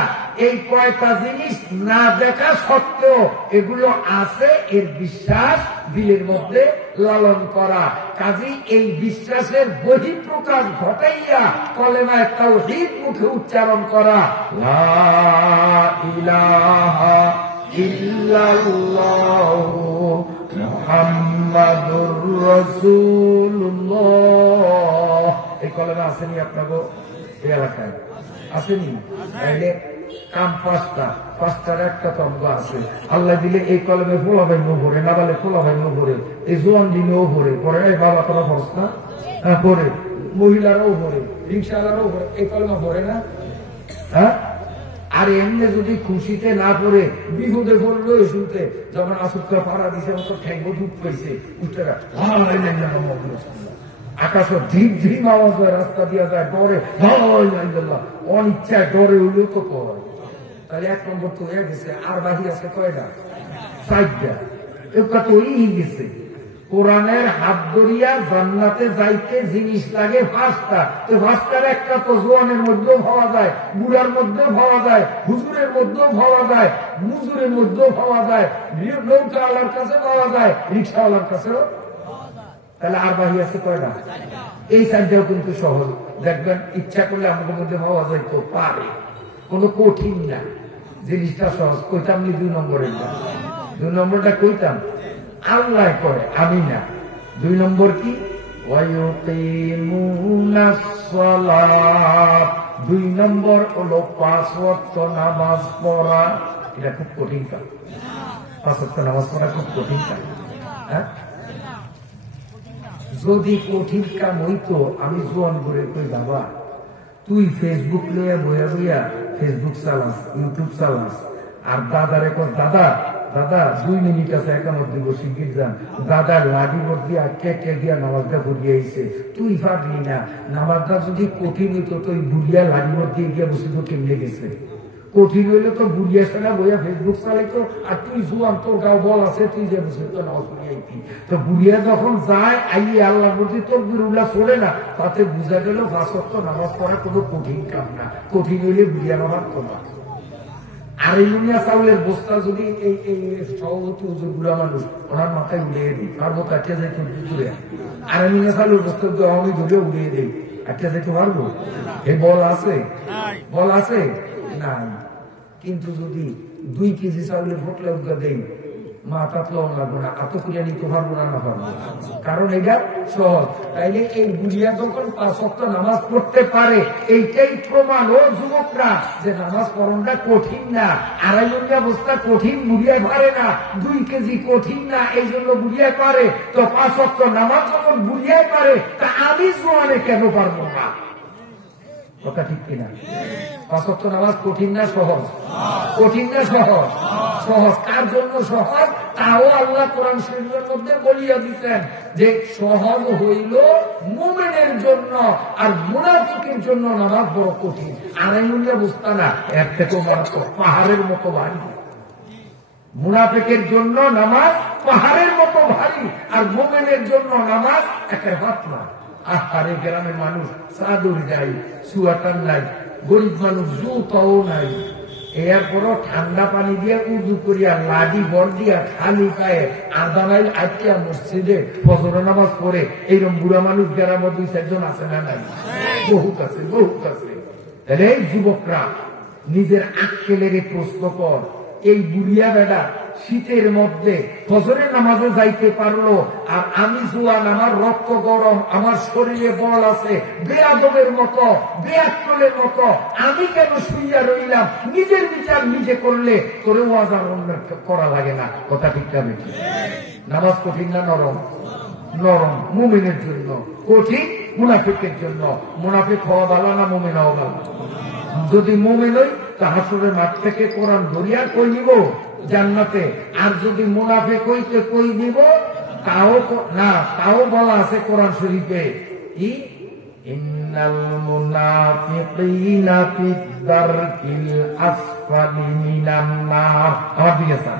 এই কয়টা জিনিস না দেখা সত্ত্বেও এগুলো আছে, এর বিশ্বাস দিলের মধ্যে লালন করা। কাজী এই বিশ্বাসের বহিঃপ্রকাশ ঘটাইয়া কলেমায়ে তাওহীদ মুখে উচ্চারণ করা, লা ইলাহা ইল্লাল্লাহু মুহাম্মাদুর রাসূলুল্লাহ। এই কলেমা আসেনি আপনাকে এই এলাকায়? আসেনি? তাইলে কাম 5টার একটা তম্ব আছে। আল্লাহ দিলে এই কলমে ফোলা ভাই নো ভরে, না বলে ফোলা ভাই নো ভরে, এই জোয়ান দিনেও ভরে পরে, এই বাবা তোরা ভরস না ভরে, মহিলারাও ভরে, রিক্সাওয়ালারাও ভরে, এই কলমা ভরে না? হ্যাঁ, আর এমনি যদি খুশিতে না পড়ে বিহুদে পড়লো শুনতে, যখন আসুকা পাড়া দিছে তো ঠেঙ্গ ঢুক পেয়েছে উঠেরা আকাশ ধিম ধিম আওয়াজ হয়, রাস্তা দিয়া যায় ডরে, অনিচ্ছায় ডরে উঠলেও তো কয়। তাহলে 1 নম্বর তো হয়ে গেছে। আর বাকি আছে কয়টা? 4টা। একটা তো ওই গেছে। কোরআনের হাত ধরিয়া জান্নাতে যাইতে জিনিস লাগে 5টা, তো 5টার একটা তো জোয়ানের মধ্যেও পাওয়া যায়, বুড়ার মধ্যেও পাওয়া যায়, হুজুরের মধ্যেও পাওয়া যায়, মুজুরের মধ্যেও পাওয়া যায়, নৌকাওয়ালার কাছে পাওয়া যায়, রিক্সাওয়ালার কাছেও। তাহলে আর বাহি আছে কয়টা? এই 4টাও কিন্তু সহজ। দেখবেন ইচ্ছা করলে আমাদের মধ্যে পাওয়া যাইতে পারে, কোনো কঠিন না, জিনিসটা সহজ। কইতাম নি 2 নম্বরের? 2 নম্বরটা কইতাম, আল্লাহ করে, আমি না। 2 নম্বর কি? ওয়ায়ুকিমুনাস সালাত। 2 নম্বর হলো 5 ওয়াক্ত নামাজ পড়া। এটা খুব কঠিন কাজ। 5 ওয়াক্ত নামাজ পড়া খুব কঠিন কাজ। হ্যাঁ, যদি কঠিন কাম হইতো আমি জোয়ান করে কই, বাবা তুই ফেসবুক লইয়া বইয়া বইয়া ফেসবুক চালাস, ইউটিউব চালাস, আর দাদারে কর, দাদা দাদা 2 মিনিট আছে একামত দিব শিগগির যান। দাদা লাঠি ভোট দিয়া কেটে দিয়া নামাজটা ঘুরিয়েছে, তুই পারলি না। নামাজটা যদি কঠিন হইতো তো বুড়িয়া লাঠি ভোট দিয়ে গিয়া বসে তো কেমনে গেছে। কঠিন হইলে তো বুড়িয়া সেনা বইয়া ফেসবুক চালাইতো, আর তুই জুয়ান, তোর গাও বল আছে, তুই যে বসে তো নামাজ পড়িয়াইতি। তো বুড়িয়া যখন যায় আইয়ে আল্লাহর প্রতি তোর বিরুল্লাহ চলে না, তাতে বুঝা গেল 5 ওয়াক্ত নামাজ পড়া কোনো কঠিন কাম না। কঠিন হইলে বুড়িয়া নামাজ পড়া। আর এই নুনিয়া চাউলের বস্তা যদি এই সভাপতি হুজুর বুড়া মানুষ ওনার মাথায় উড়িয়ে দিই, পারবো কাটিয়া যাইতে দূরে। আর এই নুনিয়া চাউলের বস্তা আমি ধরে উড়িয়ে দিই, কাটিয়া যাইতে পারবো? এই বল আছে? বল আছে না? কিন্তু যদি 2 কেজি চাউলের ফোটলে উদ্গা দেই, মাথা লন লাগবো না, এত করিয়া নিতে পারবো না, না পারবো, কারণ এটা সহজ। তাইলে এই বুড়িয়া যখন 5 ওয়াক্ত নামাজ পড়তে পারে, এইটাই প্রমাণ ও যুবকরা যে নামাজ পড়নটা কঠিন না। 2.5 বস্তা কঠিন বুড়িয়ায় পারে না, 2 কেজি কঠিন না, এই জন্য বুড়িয়ায় পারে। তো 5 ওয়াক্ত নামাজ যখন বুড়িয়ায় পারে, তা আমি জোয়ানে কেন পারবো না? কথা ঠিক কিনা? 5 ওয়াক্ত নামাজ কঠিন না সহজ? কঠিন না সহজ? সহজ। কার জন্য সহজ? তাও আল্লাহ কোরআন শরীফের মধ্যে বলিয়া দিচ্ছেন যে সহজ হইল মুমিনের জন্য, আর মুনাফিকের জন্য নামাজ বড় কঠিন। আড়াইনুল্লাহ বুঝতা না, এর থেকেও পাহাড়ের মতো ভারী। মুনাফিকের জন্য নামাজ পাহাড়ের মতো ভারী, আর মুমিনের জন্য নামাজ একের পাতলা। আহারে গ্রামের মানুষ চাদর নাই, সুয়াটার নাই, গরিব মানুষ জুতাও নাই, এরপরও ঠান্ডা পানি দিয়ে উজু করিয়া লাডি বর দিয়া খালি পায়ে আধা মাইল আটকিয়া মসজিদে ফজর নামাজ পড়ে এইরকম বুড়া মানুষ গ্রামে 2-4 জন আছে না নাই? বহুত আছে, বহুত আছে। তাহলে এই যুবকরা নিজের আক্কেলের প্রশ্ন কর, এই বুড়িয়া বেড়া শীতের মধ্যে ফজরের নামাজে যাইতে পারলো, আর আমি জোয়ান, আমার রক্ত গরম, আমার শরীরে বল আছে, বেয়াদবের মতো, বেয়াক্কলের মতো আমি কেন শুইয়া রইলাম? নিজের বিচার নিজে করলে তোরে ওয়াজার করা লাগে না। কথা ঠিক না? নামাজ কঠিন না নরম? নরম মুমিনের জন্য, কঠিন মুনাফিকের জন্য। মুনাফিক হওয়া ভালো না মুমিন হওয়া ভালো? যদি মুমিন হই তা হাসরের মাঠ থেকে কোরআন ধরিয়া কই নিব জান্নাতে, আর যদি মুনাফিক হইতে কই নিব তাও না। তাও বলা আছে কোরআন শরীফে, ইন্নাল মুনাফিকিনা ফিদ দারকিল আসফালি মিনান নার। আমার দিকে স্যার,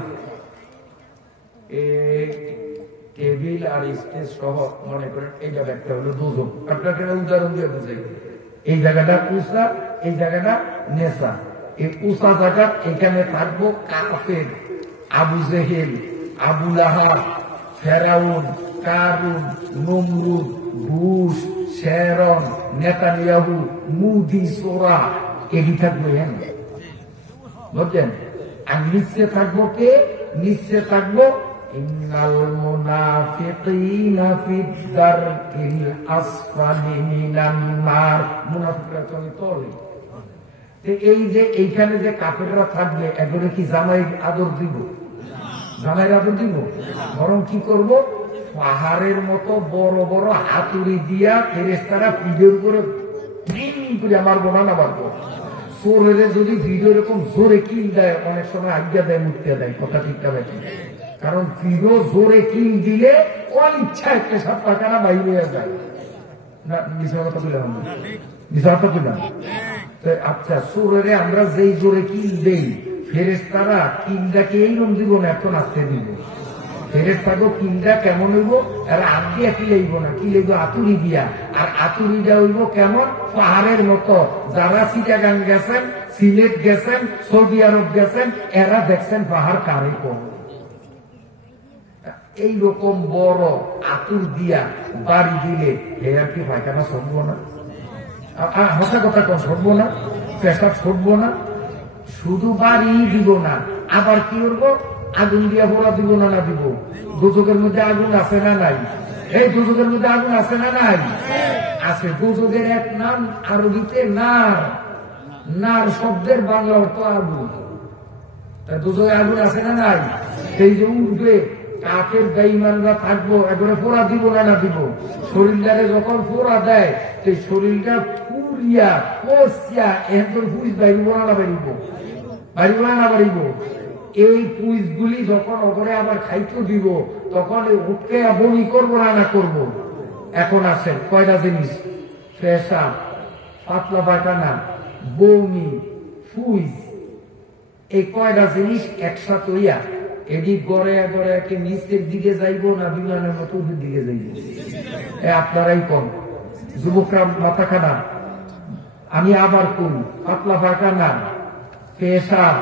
টেবিল আর স্টেজ সহ মনে করেন এই জায়গাটা হলো দুজন। আপনাকে উদাহরণ দিয়ে বুঝাই, এই জায়গাটা উষা, এই জায়গাটা নেশা। এই উষা জায়গা এখানে থাকবো কাফের, আবু জেহেল, আবু লাহাব, ফেরাউন, কারুন, নমরুদ, বুশ, শেরন, নেতানিয়াহু, মুদি, সোরা, এটি থাকবো। হ্যাঁ বুঝলেন? আর নিচে থাকবো কে? নিচে থাকবো ইন্নাল মুনাফিকিনা ফিদ দারকিল আসফালি মিনান নার। মুনাফিকরা চলে তলে। এই যে এইখানে যে কাফেররা থাকবে, এগুলো কি জামাই আদর দিব? জামাইয়ের আদর দিব? বরং কি করব? পাহাড়ের মতো বড় বড় হাতুড়ি দিয়া ফেরেশতারা পিঠের উপরে করে মারবো না মারবো। চোরের যদি ভিডিও এরকম জোরে কিল দেয়, অনেক সময় আজ্ঞা দেয়, মুক্তি দেয়। কথা ঠিক না? কারণ ভিডিও জোরে কিল দিলে অনিচ্ছা একটা সব টাকাটা বাইরে হয়ে যায় না। বিষয় কথা বললাম, বিষয় কথা বললাম। আচ্ছা, চোরেরে আমরা যেই জোরে কিল দেই, ফেরেশতারা কিলটাকে এইরকম দিব না, এখন আসতে দিব। ফেরেশতাকে কিলটা কেমন হইব? আর হাত দিয়া কিলাইব না, কিলাইব আতুরি দিয়া। আর আতুরিটা হইব কেমন? পাহাড়ের মতো। যারা চিটাগাং গেছেন, সিলেট গেছেন, সৌদি আরব গেছেন, এরা দেখছেন পাহাড় কারে কম। এইরকম বড় আতুর দিয়া বাড়ি দিলে এ আর কি পায়খানা সরব না? হাসা কথা কম, সরব না? পেশাব সরব না? শুধু বাড়ি দিব না, আবার কি করবো? আগুন দিয়া ভরা দিব না? না দিব? দুচোখের মধ্যে আগুন আছে না নাই? এই দুচোখের মধ্যে আগুন আছে না নাই? আছে। দুচোখের এক নাম আরবিতে নার। নার শব্দের বাংলা অর্থ আগুন। দুচোখে আগুন আছে না নাই? সেই যে উঠবে কাকের বেঈমানরা থাকবো, একবারে ফোড়া দিব না? না দিব? শরীরটাকে যখন ফোড়া দেয়, সেই শরীরটা পুরিয়া কষিয়া একদম পুলিশ বাড়িব না? না বাড়িব? বাড়িব না? না বাড়িব? এই পুলিশগুলি যখন ওপরে আবার খাইতে দিব, তখন উঠকে বমি করবো না? না করবো? এখন আসেন কয়টা জিনিস: পেশাব, পাতলা পায়খানা, বমি, ফুইজ। এই কয়টা জিনিস একসাথে হইয়া এটি গড়ে গড়ে একে নিচের দিকে যাইব না বিমানের মতো উপরের দিকে যাইব? আপনারাই কম যুবকরা মাথা খানা। আমি আবার করি, পাতলা পায়খানা, পেশাব,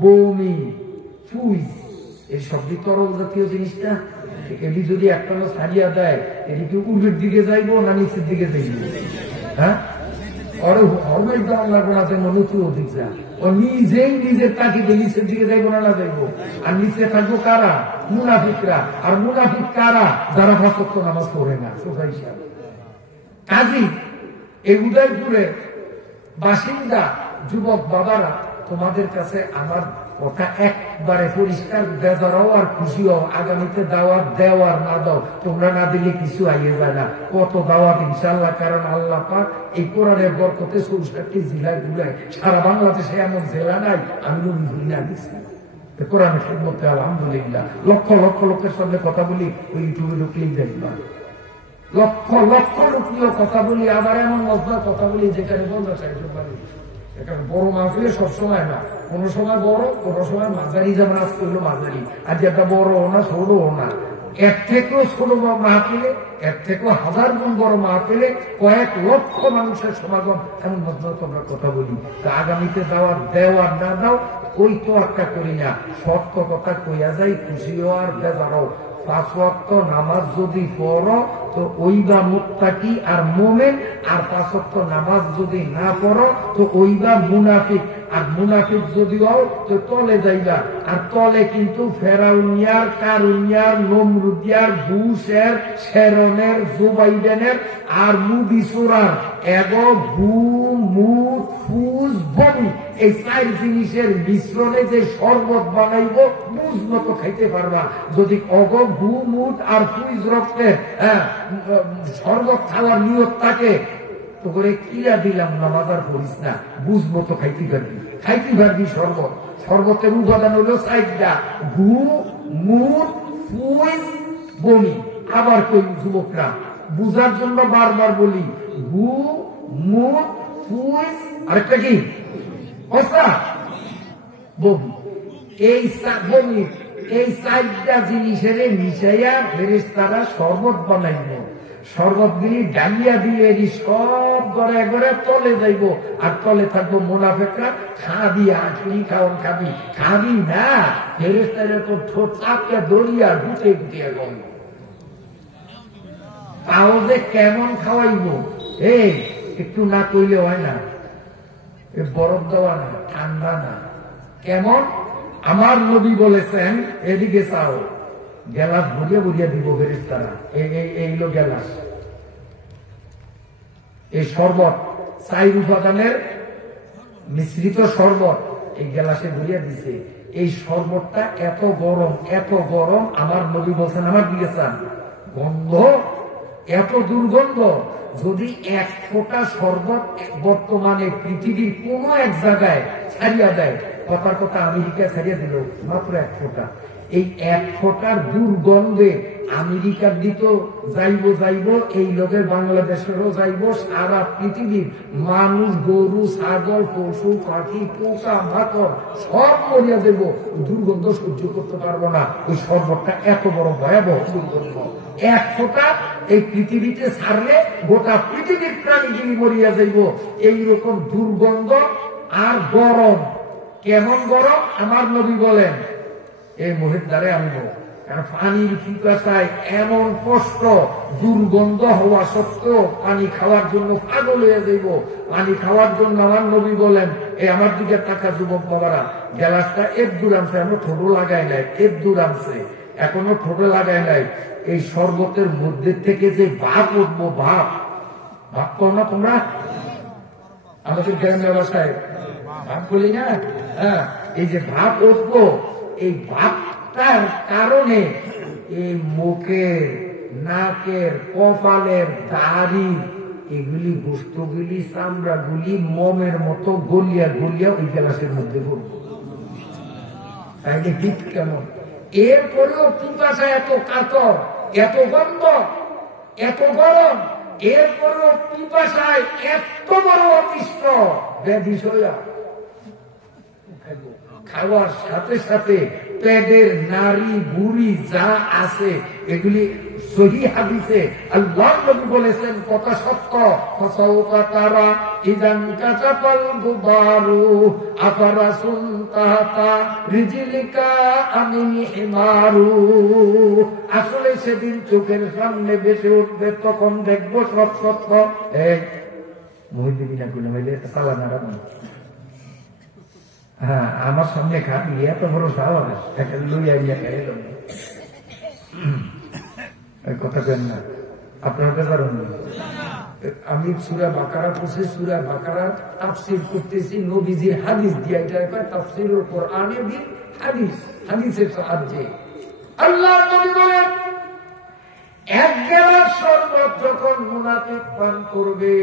বমি, ফুইজ, এই সবই তরল জাতীয় জিনিসটা। এটি যদি একটা ছাড়িয়া দেয়, এটি কি উপরের দিকে যাইব না নিচের দিকে যাইব? হ্যাঁ, নিজেই নিজের তাকিয়ে নিচের দিকে যাইবো না? না যাইবো? আর নিচে থাকবো কারা? মুনাফিকরা। আর মুনাফিক কারা? যারা 5 ওয়াক্ত নামাজ পড়ে না। কাজী এই উদয়পুরের বাসিন্দা যুবক বাবারা, তোমাদের কাছে আমার কথা একবারে পরিষ্কার, বেজারাও আর খুশিও। আগামীতে দাওয়াত দেওয়ার না দাও, তোমরা না দিলে কিছু আইয়ে যায় না। কত দাওয়াত ইনশাল্লাহ, কারণ আল্লাহ পাক এই কোরআনের বরকতে 64টি জেলায় ঘুরায়। সারা বাংলাদেশে এমন জেলা নাই আমি নবী ঘুরি না দিচ্ছি কোরআনের খেদমতে। আলহামদুলিল্লাহ, লক্ষ লক্ষ লোকের সঙ্গে কথা বলি, ওই ইউটিউবে ঢুকলেই দেখবা লক্ষ লক্ষ লোক নিয়ে কথা বলি। আবার এমন মজা কথা বলি যেখানে বলতে চাইতে পারি। এখানে বড় মাহফিলে সবসময় না, কোন সময় বড়, কোন সময় মাঝারি। যেমন আজকে হলো মাঝারি, আজ একটা বড় না ছোট না, এর থেকেও ছোট মাহফিলে, এর থেকেও 1000 গুণ বড় মাহফিলে কয়েক লক্ষ মানুষের সমাগম। এমন মজা তোমরা কথা বলি। তা আগামীতে দাওয়াত দেওয়ার না দাও ওই তো একটা করি না, সত্য কথা কইয়া যাই, খুশিও আর বেজারও। 5 ওয়াক্ত নামাজ যদি পড়ো তো ওইবা মুত্তাকি আর মোমেন, আর 5 ওয়াক্ত নামাজ যদি না পড়ো তো ওইবা মুনাফিক। আর মুনাফিক যদি হও তো তলে যাইবা। আর তলে কিন্তু ফেরাউনিয়ার, কারুনিয়ার, নমরুদিয়ার, বুশের, শেরনের, জুবাইডেনের আর মুবিসুরার এগো ভু মুদ ফুজ বমি, এই 4 জিনিসের মিশ্রণে যে শরবত বানাইব বুঝ মতো খাইতে পারবা। যদি অগ ভু মুদ আর ফুজ রক্তের শরবত খাওয়ার নিয়ত থাকে তো করে কিরা দিলাম নামাজ আর পড়িস না, বুঝ মতো খাইতে পারবি শরবত। শরবতের উপাদান হলো 4টা, ভু মুদ ফুজ বমি। আবার কই যুবকরা বুঝার জন্য বারবার বলি, ভু মুদ ফুজ আরেকটা কি বমি। এই বমি, এই 4টা জিনিসের মিশাইয়া ফেরেশতারা শরবত বানাইব। শরবত গুলি ডালিয়া দিয়ে সব ঘরে ঘরে তলে যাইব। আর তলে থাকবো মুনাফিকরা, খাবি আখলি খাওয়ান খাবি না, ফেরেশতারা তো ঠোঁট চাপকে দড়িয়া গুটে গুটিয়া গম। তাও যে কেমন খাওয়াইব এই একটু না কইলে হয় না। বরফ দেওয়া না, ঠান্ডা না, কেমন? আমার নবী বলেছেন এদিকে চাও, গেলাস ভরিয়া ভরিয়া দিব ফেরেশতারা। এইলো গেলাস, এই শরবত 4 উপাদানের মিশ্রিত শরবত এই গেলাসে ভরিয়া দিছে। এই শরবতটা এত গরম, আমার নবী বলছেন, আমার দিকে চান, গন্ধ এত দুর্গন্ধ। যদি 1 ফোঁটা শরবত বর্তমানে পৃথিবীর কোন এক জায়গায় ছাড়িয়া দেয়, কথার কথা আমেরিকায় ছাড়িয়া দিল মাত্র 1 ফোঁটা, এই 1 ফোঁটার দুর্গন্ধে আমেরিকার দিকেও যাইব, এই লোকের বাংলাদেশেরও যাইব, সারা পৃথিবীর মানুষ, গরু, ছাগল, পশু পাখি, পোকা মাকড় সব মরিয়া দেব। দুর্গন্ধ সহ্য করতে পারবো না। ওই শরবতটা এত বড় ভয়াবহ দুর্গন্ধ। 1 ফোঁটা এই পৃথিবীতে ছাড়লে গোটা পৃথিবীর প্রাণীগুলি মরিয়া যাইব। এইরকম দুর্গন্ধ আর গরম। কেমন গরম? আমার নবী বলেন এই মহিদ্বারে আনবো, কারণ পানির পিপাসায় এমন কষ্ট, দুর্গন্ধ হওয়া সত্ত্বেও পানি খাওয়ার জন্য পাগল হয়ে যাইব। পানি খাওয়ার জন্য আমার নবী বলেন, এই আমার দিকে টাকা যুবক বাবারা, গ্যালাসটা এর দূর আনছে, আমরা ঠোঁটো লাগাই নাই, এর দূর আনছে, এখনো ঠোঁটো লাগাই নাই। এই শরবতের মধ্যে থেকে যে ভাব উঠবো, ভাব করো না তোমরা? আমাদের গ্রাম ব্যবসায় ভাব বলি না, হ্যাঁ, এই যে ভাব উঠবো, এই ভাবটার কারণে এই মুখের, নাকের, কপালের, দাড়ি, এগুলি গোস্তগুলি, চামড়াগুলি মোমের মতো গলিয়া গলিয়া ওই গ্লাসের মধ্যে পড়বো। তাইলে ঠিক কেমন? এরপরেও পিপাসা এত কাতর, এত গন্ধ, এত গরম, এরপরেও পিপাসায় এত বড় অতিষ্ঠ ব্যাধি সয়া খাওয়ার সাথে সাথে পেটের নারী বুড়ি যা আছে এগুলি সহি হাদিসে আল্লাহ নবী বলেছেন, কথা সত্য। ফাসাউকা তারা ইদান কাতাফাল গুবারু আফারাসুন তাহাতা রিজলিকা আমিন হিমারু। আসলে সেদিন চোখের সামনে বেশি উঠবে, তখন দেখবো সব সত্য। এই মহিদিনী না কোনো মিলে সালানা রাখুন, হ্যাঁ, আমার সামনে খাবি, এত বড় সাহস, লইয়া খাই কথা কেন না? আপনার ব্যাপার আমি সূরা বাকারা পড়ছি, সূরা বাকারা তাফসীর করতেছি নবীজির হাদিস দিয়ে। এটা একটা তাফসীরুল কোরআনে বিল হাদিস, হাদিসের সাহায্যে। আল্লাহর নবী বলেন, এক গ্লাস শরবত যখন মুনাফিক পান করবে,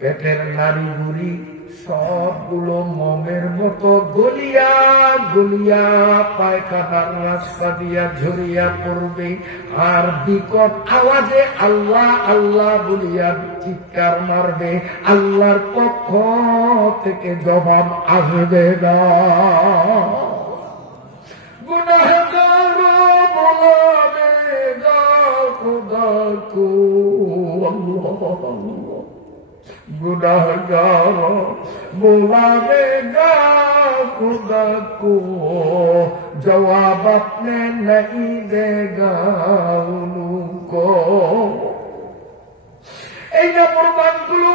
পেটের নাড়িভুড়ি সবগুলো মোমের মতো গলিয়া গলিয়া পায়খানার রাস্তা দিয়া ঝরিয়া পড়বে, আর বিকট আওয়াজে আল্লাহ আল্লাহ বলিয়া চিৎকার মারবে। আল্লাহর পক্ষ থেকে জবাব আসবে না। গুনাহগার বলবে গা খোদা কো, गुनाहगार बुलावेगा खुदा को, जवाब अपने नहीं देगा उनको। এই না প্রমাণ গুলো,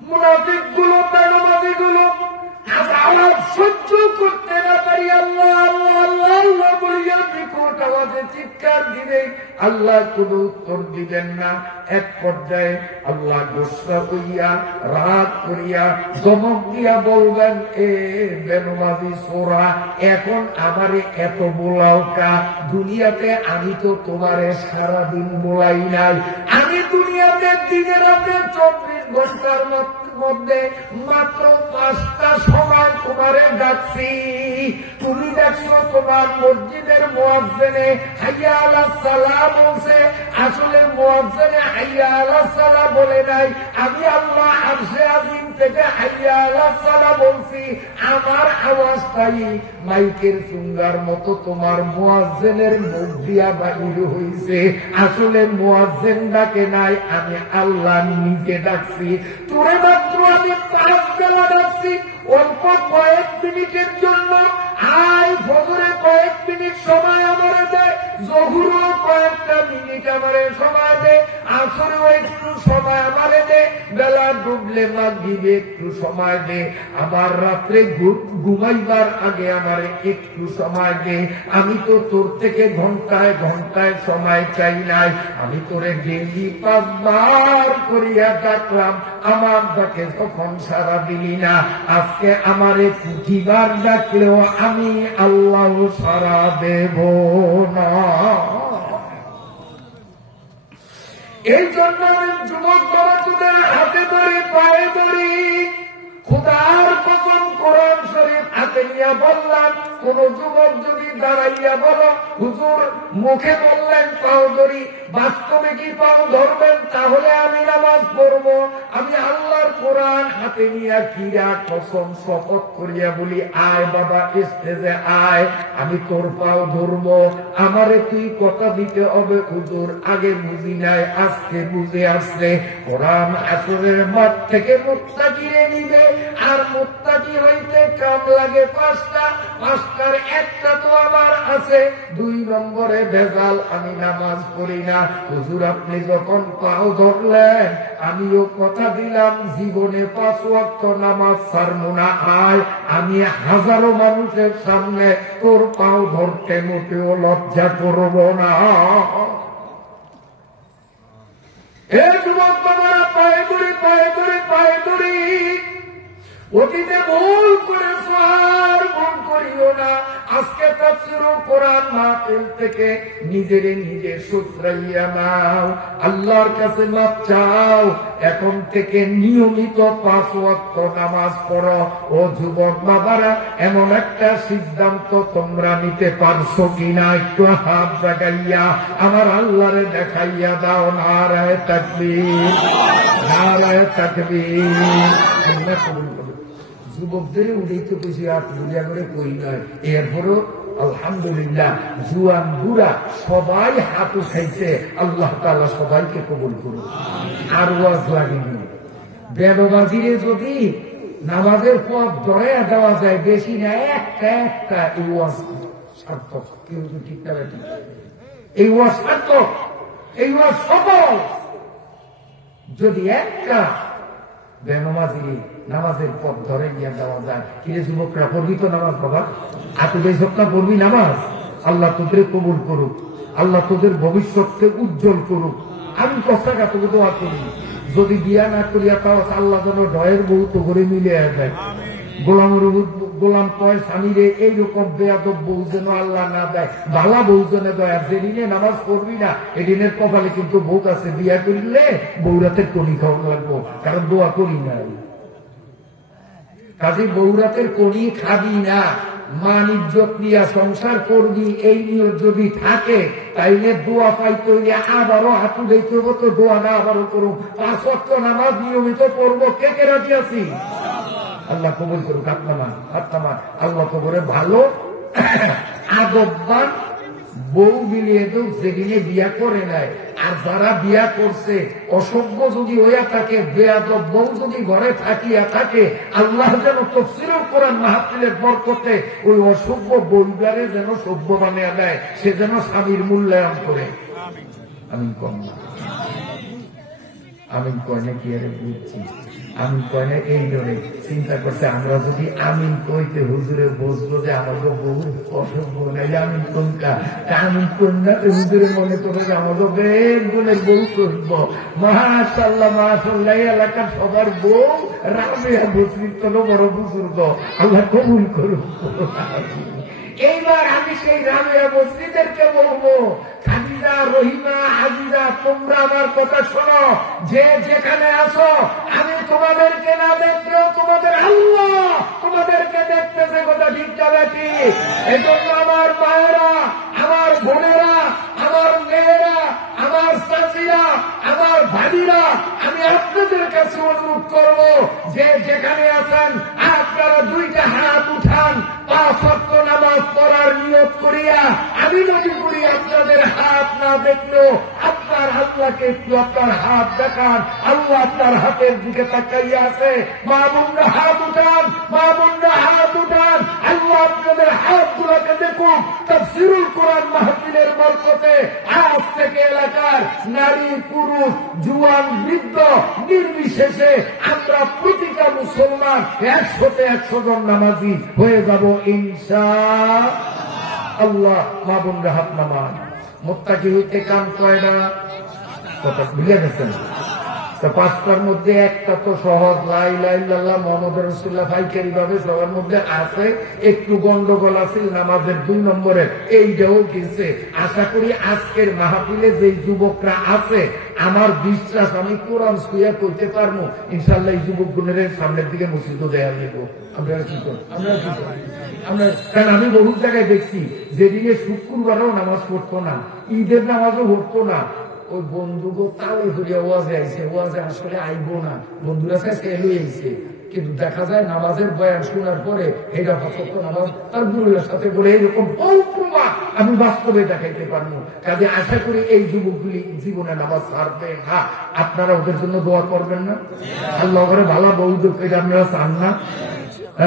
মুনাফিক গুলো, বেনামাজি গুলো আওয়াজ সহ্য করতে না পারি আল্লাহ আল্লাহ আল্লাহ আল্লাহ বলিয়া বিকট আওয়াজে চিৎকার দিবে, আল্লাহ কোন উত্তর দিবেন না। এক পর্যায়ে আল্লাহ গোসা হইয়া রাগ করিয়া ধমক দিয়া বলবেন, এ বেনামাজি সোরা, এখন আমারে এত বোলাও কা? দুনিয়াতে আমি তো তোমারে সারাদিন বোলাই নাই। আমি দুনিয়াতে দিনে রাতে 24 ঘন্টার মধ্যে মাত্র 5টা সময় তোমারে ডাকছি। তুমি দেখছো তোমার মসজিদের মুয়াজ্জিনে হাইয়া আলাস সালাহ বলছে, আসলে মুয়াজ্জিনে হাইয়া আলাস সালাহ বলে নাই, আমি আল্লাহ আরশে আজিম থেকে হাইয়া আলাস সালাহ বলছি। আমার আওয়াজটাই মাইকের চুঙ্গার মতো তোমার মুয়াজ্জিনের মুখ দিয়া বাহির হইছে। আসলে মুয়াজ্জিন ডাকে নাই, আমি আল্লাহ নিজে ডাকছি। তোরে মাত্র আমি 5 বেলা ডাকছি, অল্প কয়েক মিনিটের জন্য। আই ফজরে কয়েক মিনিট সময় আমারে দেয়, জহুরও কয়েকটা মিনিট আমারে সময় দেয়, আসরেও একটু সময় আমারে দেয়, বেলা ডুবলে মাগরিবে একটু সময় দে, আবার রাত্রে ঘুমাইবার আগে আমারে একটু সময় দে। আমি তো তোর থেকে ঘন্টায় ঘন্টায় সময় চাই নাই, আমি তোরে ডেইলি 5 বার করিয়া ডাকলাম, আমার ডাকে তখন সারা দিলি না। আজকে আমারে 20 বার ডাকলেও আমি আল্লাহ সারা দেব না। এই জন্য আমি যুবক বাবাদের হাতে ধরে পায়ে ধরি, খোদার কসম কোরআন শরীফ হাতে নিয়ে বললাম, কোন যুবক যদি দাঁড়াইয়া বলো হুজুর মুখে বললেন পাও ধরি, বাস্তবে কি পাও ধরবেন, তাহলে আমি নামাজ পড়বো। আমি আল্লাহর কোরআন হাতে নিয়ে কিরা কসম শপথ করিয়া বলি, আয় বাবা স্টেজে আয়, আমি তোর পাও ধরবো। আমারে তুই কথা দিতে হবে হুজুর, আগে বুঝি নাই, আজকে বুঝে আসছে। কোরআন আসরের মাঠ থেকে মুত্তাকিরে নিবে, আর মুত্তাকি হইতে কাম লাগে 5টা, 5টার একটা তো আমার আছে। 2 নম্বরে ভেজাল, আমি নামাজ পড়ি না। হুজুর আপনি যখন পাও ধরলেন, আমিও কথা দিলাম জীবনে 5 ওয়াক্ত নামাজ ছাড়বো না। আয়, আমি হাজারো মানুষের সামনে তোর পাও ধরতে মোটেও লজ্জা করব না। এ যুবক বাবারা, পায়ে ধরে পায়ে ধরে পায়ে ধরে, অতীতে ভুল করেছ আর ভুল করিও না। আজকে তাফসীরুল কোরআন মাহফিল থেকে নিজেরে নিজে শুধরাইয়া নাও, আল্লাহর কাছে মাপ চাও। এখন থেকে নিয়মিত 5 ওয়াক্ত নামাজ পড়ো। ও যুবক বাবারা, এমন একটা সিদ্ধান্ত তোমরা নিতে পারছো কিনা? একটু হাত জাগাইয়া আমার আল্লাহরে দেখাইয়া দাও। নারায়ে তাকবীর, নারায়ে তাকবীর। যুবকদের উঠেই তো বেশি হাত বুঝা করে করি নয়, এরপরও আলহামদুলিল্লাহ জুয়ান বুড়া সবাই হাত উঠাইছে। আল্লাহ তাআলা সবাইকে কবুল করুন। আর ওয়াজ লাগেনি। বেদবাজিরে যদি নামাজের পথ দয়া দেওয়া যায়, বেশি না একটা একটা, এই ওয়াজ সার্থক। কেউ তো ঠিক না, এই ওয়াজ সার্থক, এই ওয়াজ সফল। যদি একটা বেনামাজি নামাজের পথ ধরে গিয়ে দেওয়া যায়। কিরে যুবকরা, পড়বি তো নামাজ বাবা? আতুবে সপ্তাহ পড়বি নামাজ? আল্লাহ তোদের কবুল করুক, আল্লাহ তোদের ভবিষ্যৎকে উজ্জ্বল করুক, আমি কষ্টাকা তোকে দোয়া করি, যদি বিয়া না করিয়া তাও আল্লাহ যেন ডয়ের বউ তো করে মিলে দেয়। গোলাম কয় স্বামীরে এইরকম বেয়াদব বউ যেন আল্লাহ না দেয়, ভালা বউ যেন দেয়। আর যেদিনে নামাজ পড়বি না এদিনের কপালে কিন্তু বউ আছে, বিয়া করলে বৌরাতে কনি খাওয়া লাগবো, কারণ দোয়া করি নাই। কাজে বৌরাতের কনি খাবি না, মান ইজ্জত নিয়ে সংসার করবি, এই নিয়ত যদি থাকে তাইলে দোয়া পাইতে হইলে আবারও হাতু দেখতে হবো। তো দোয়া না আবারও করুন, 5 ওয়াক্ত নামাজ নিয়মিত পড়বো, কে কে রাজি আছি? আল্লাহ কবুল করুক। আল্লাহ কবরে ভালো আদববান বউ মিলিয়ে দেব যেদিনে বিয়া করে নেয়। আর যারা বিয়া করছে অসভ্য যদি হইয়া থাকে, বেয়াদব বউ যদি ঘরে থাকিয়া থাকে, আল্লাহ যেন তাফসীরুল কোরআন মাহফিলের বরকতে ওই অসভ্য বউগারে যেন সভ্য বানিয়ে দেয়, সে যেন স্বামীর মূল্যায়ন করে। আমি কম না, আমি কয়না কি আরে বুঝছি, আমি কয়না এই ধরে চিন্তা করছে আমরা যদি আমিন কইতে হুজুরে বসবো যে আমাকে বহু অসভ্য নাই, আমিন কোনটা আমিন কন্যা হুজুরে মনে করে যে আমাকে বেশ গুণের বউ করব। মাশাআল্লাহ মাশাআল্লাহ, এলাকার সবার বউ রাবেয়া বসরির তো বড় বুজুর্গ, আল্লাহ কবুল করুক। এইবার আমি সেই রাবেয়া বসরিদেরকে বলবো, খাদিজা, রহিমা, আজিজা, তোমরা আমার কথা শোনো, যে যেখানে আসো, আমি তোমাদেরকে না দেখলেও তোমাদের আল্লাহ তোমাদেরকে দেখতেছে, কথা ঠিক যাবে কি? এই জন্য আমার মায়েরা, আমার বোনেরা, আমার মেয়েরা, আমার চাচিরা, আমার ভাবিরা, আমি আপনাদের কাছে অনুরোধ করব, যে যেখানে আছেন আপনারা 2টা হাত উঠান, 5 ওয়াক্ত নামাজ পড়ার নিয়ত করিয়া। আমি যদি করি আপনাদের হাত না দেখলেও আপনার আল্লাহকে একটু আপনার হাত দেখান, আল্লাহ আপনার হাতের দিকে তাকাইয়া আছে। মা বোনরা হাত উঠান, মা বোনরা হাত উঠান, আল্লাহ আপনাদের হাত গুলোকে দেখুন। তাফসীরুল কোরআন মাহফিলের বরকতে আজ থেকে এলাকার নারী পুরুষ জুয়ান বৃদ্ধ নির্বিশেষে আমরা প্রতিটা মুসলমান 100 জন নামাজি হয়ে যাব ইনশাআল্লাহ। মা বোনরা হাত নামান। মুত্তাকি হইতে কাম কয় না, কথা বুঝে গেছেন? তো 5টার মধ্যে একটা তো সহজ, লা ইলাহা ইল্লাল্লাহ মুহাম্মাদুর রাসূলুল্লাহ, পাইকারি ভাবে সবার মধ্যে আছে, একটু গন্ডগোল আছে নামাজের 2 নম্বরে, এইটাও কিনছে। আশা করি আজকের মাহফিলে যে যুবকরা আছে, আমার বিশ্বাস আমি কোরআন ছুঁয়া করতে পারবো ইনশাআল্লাহ। এই যুবক গুণের সামনের দিকে মসজিদও দেয়া দেবো। আমরা কি করি? কারণ আমি বহু জায়গায় দেখছি যেদিকে শুক্রবারও নামাজ পড়তো না, ঈদের নামাজও পড়তো না, ওই বন্ধুগো তালে ধরিয়া ওয়াজে আইছে, ওয়াজে আসলে আইবো না, বন্ধুরা কাছে এলো আইছে, কিন্তু দেখা যায় নামাজের বয়ান শোনার পরে এটা হত নামাজ তার গুরুর সাথে বলে এরকম বহু প্রমাণ আমি বাস্তবে দেখাইতে পারবো। কাজে আশা করি এই যুবকগুলি জীবনে নামাজ ছাড়বে না। আপনারা ওদের জন্য দোয়া করবেন না? আল্লাহ করে ভালো বউ দুঃখ আপনারা চান না?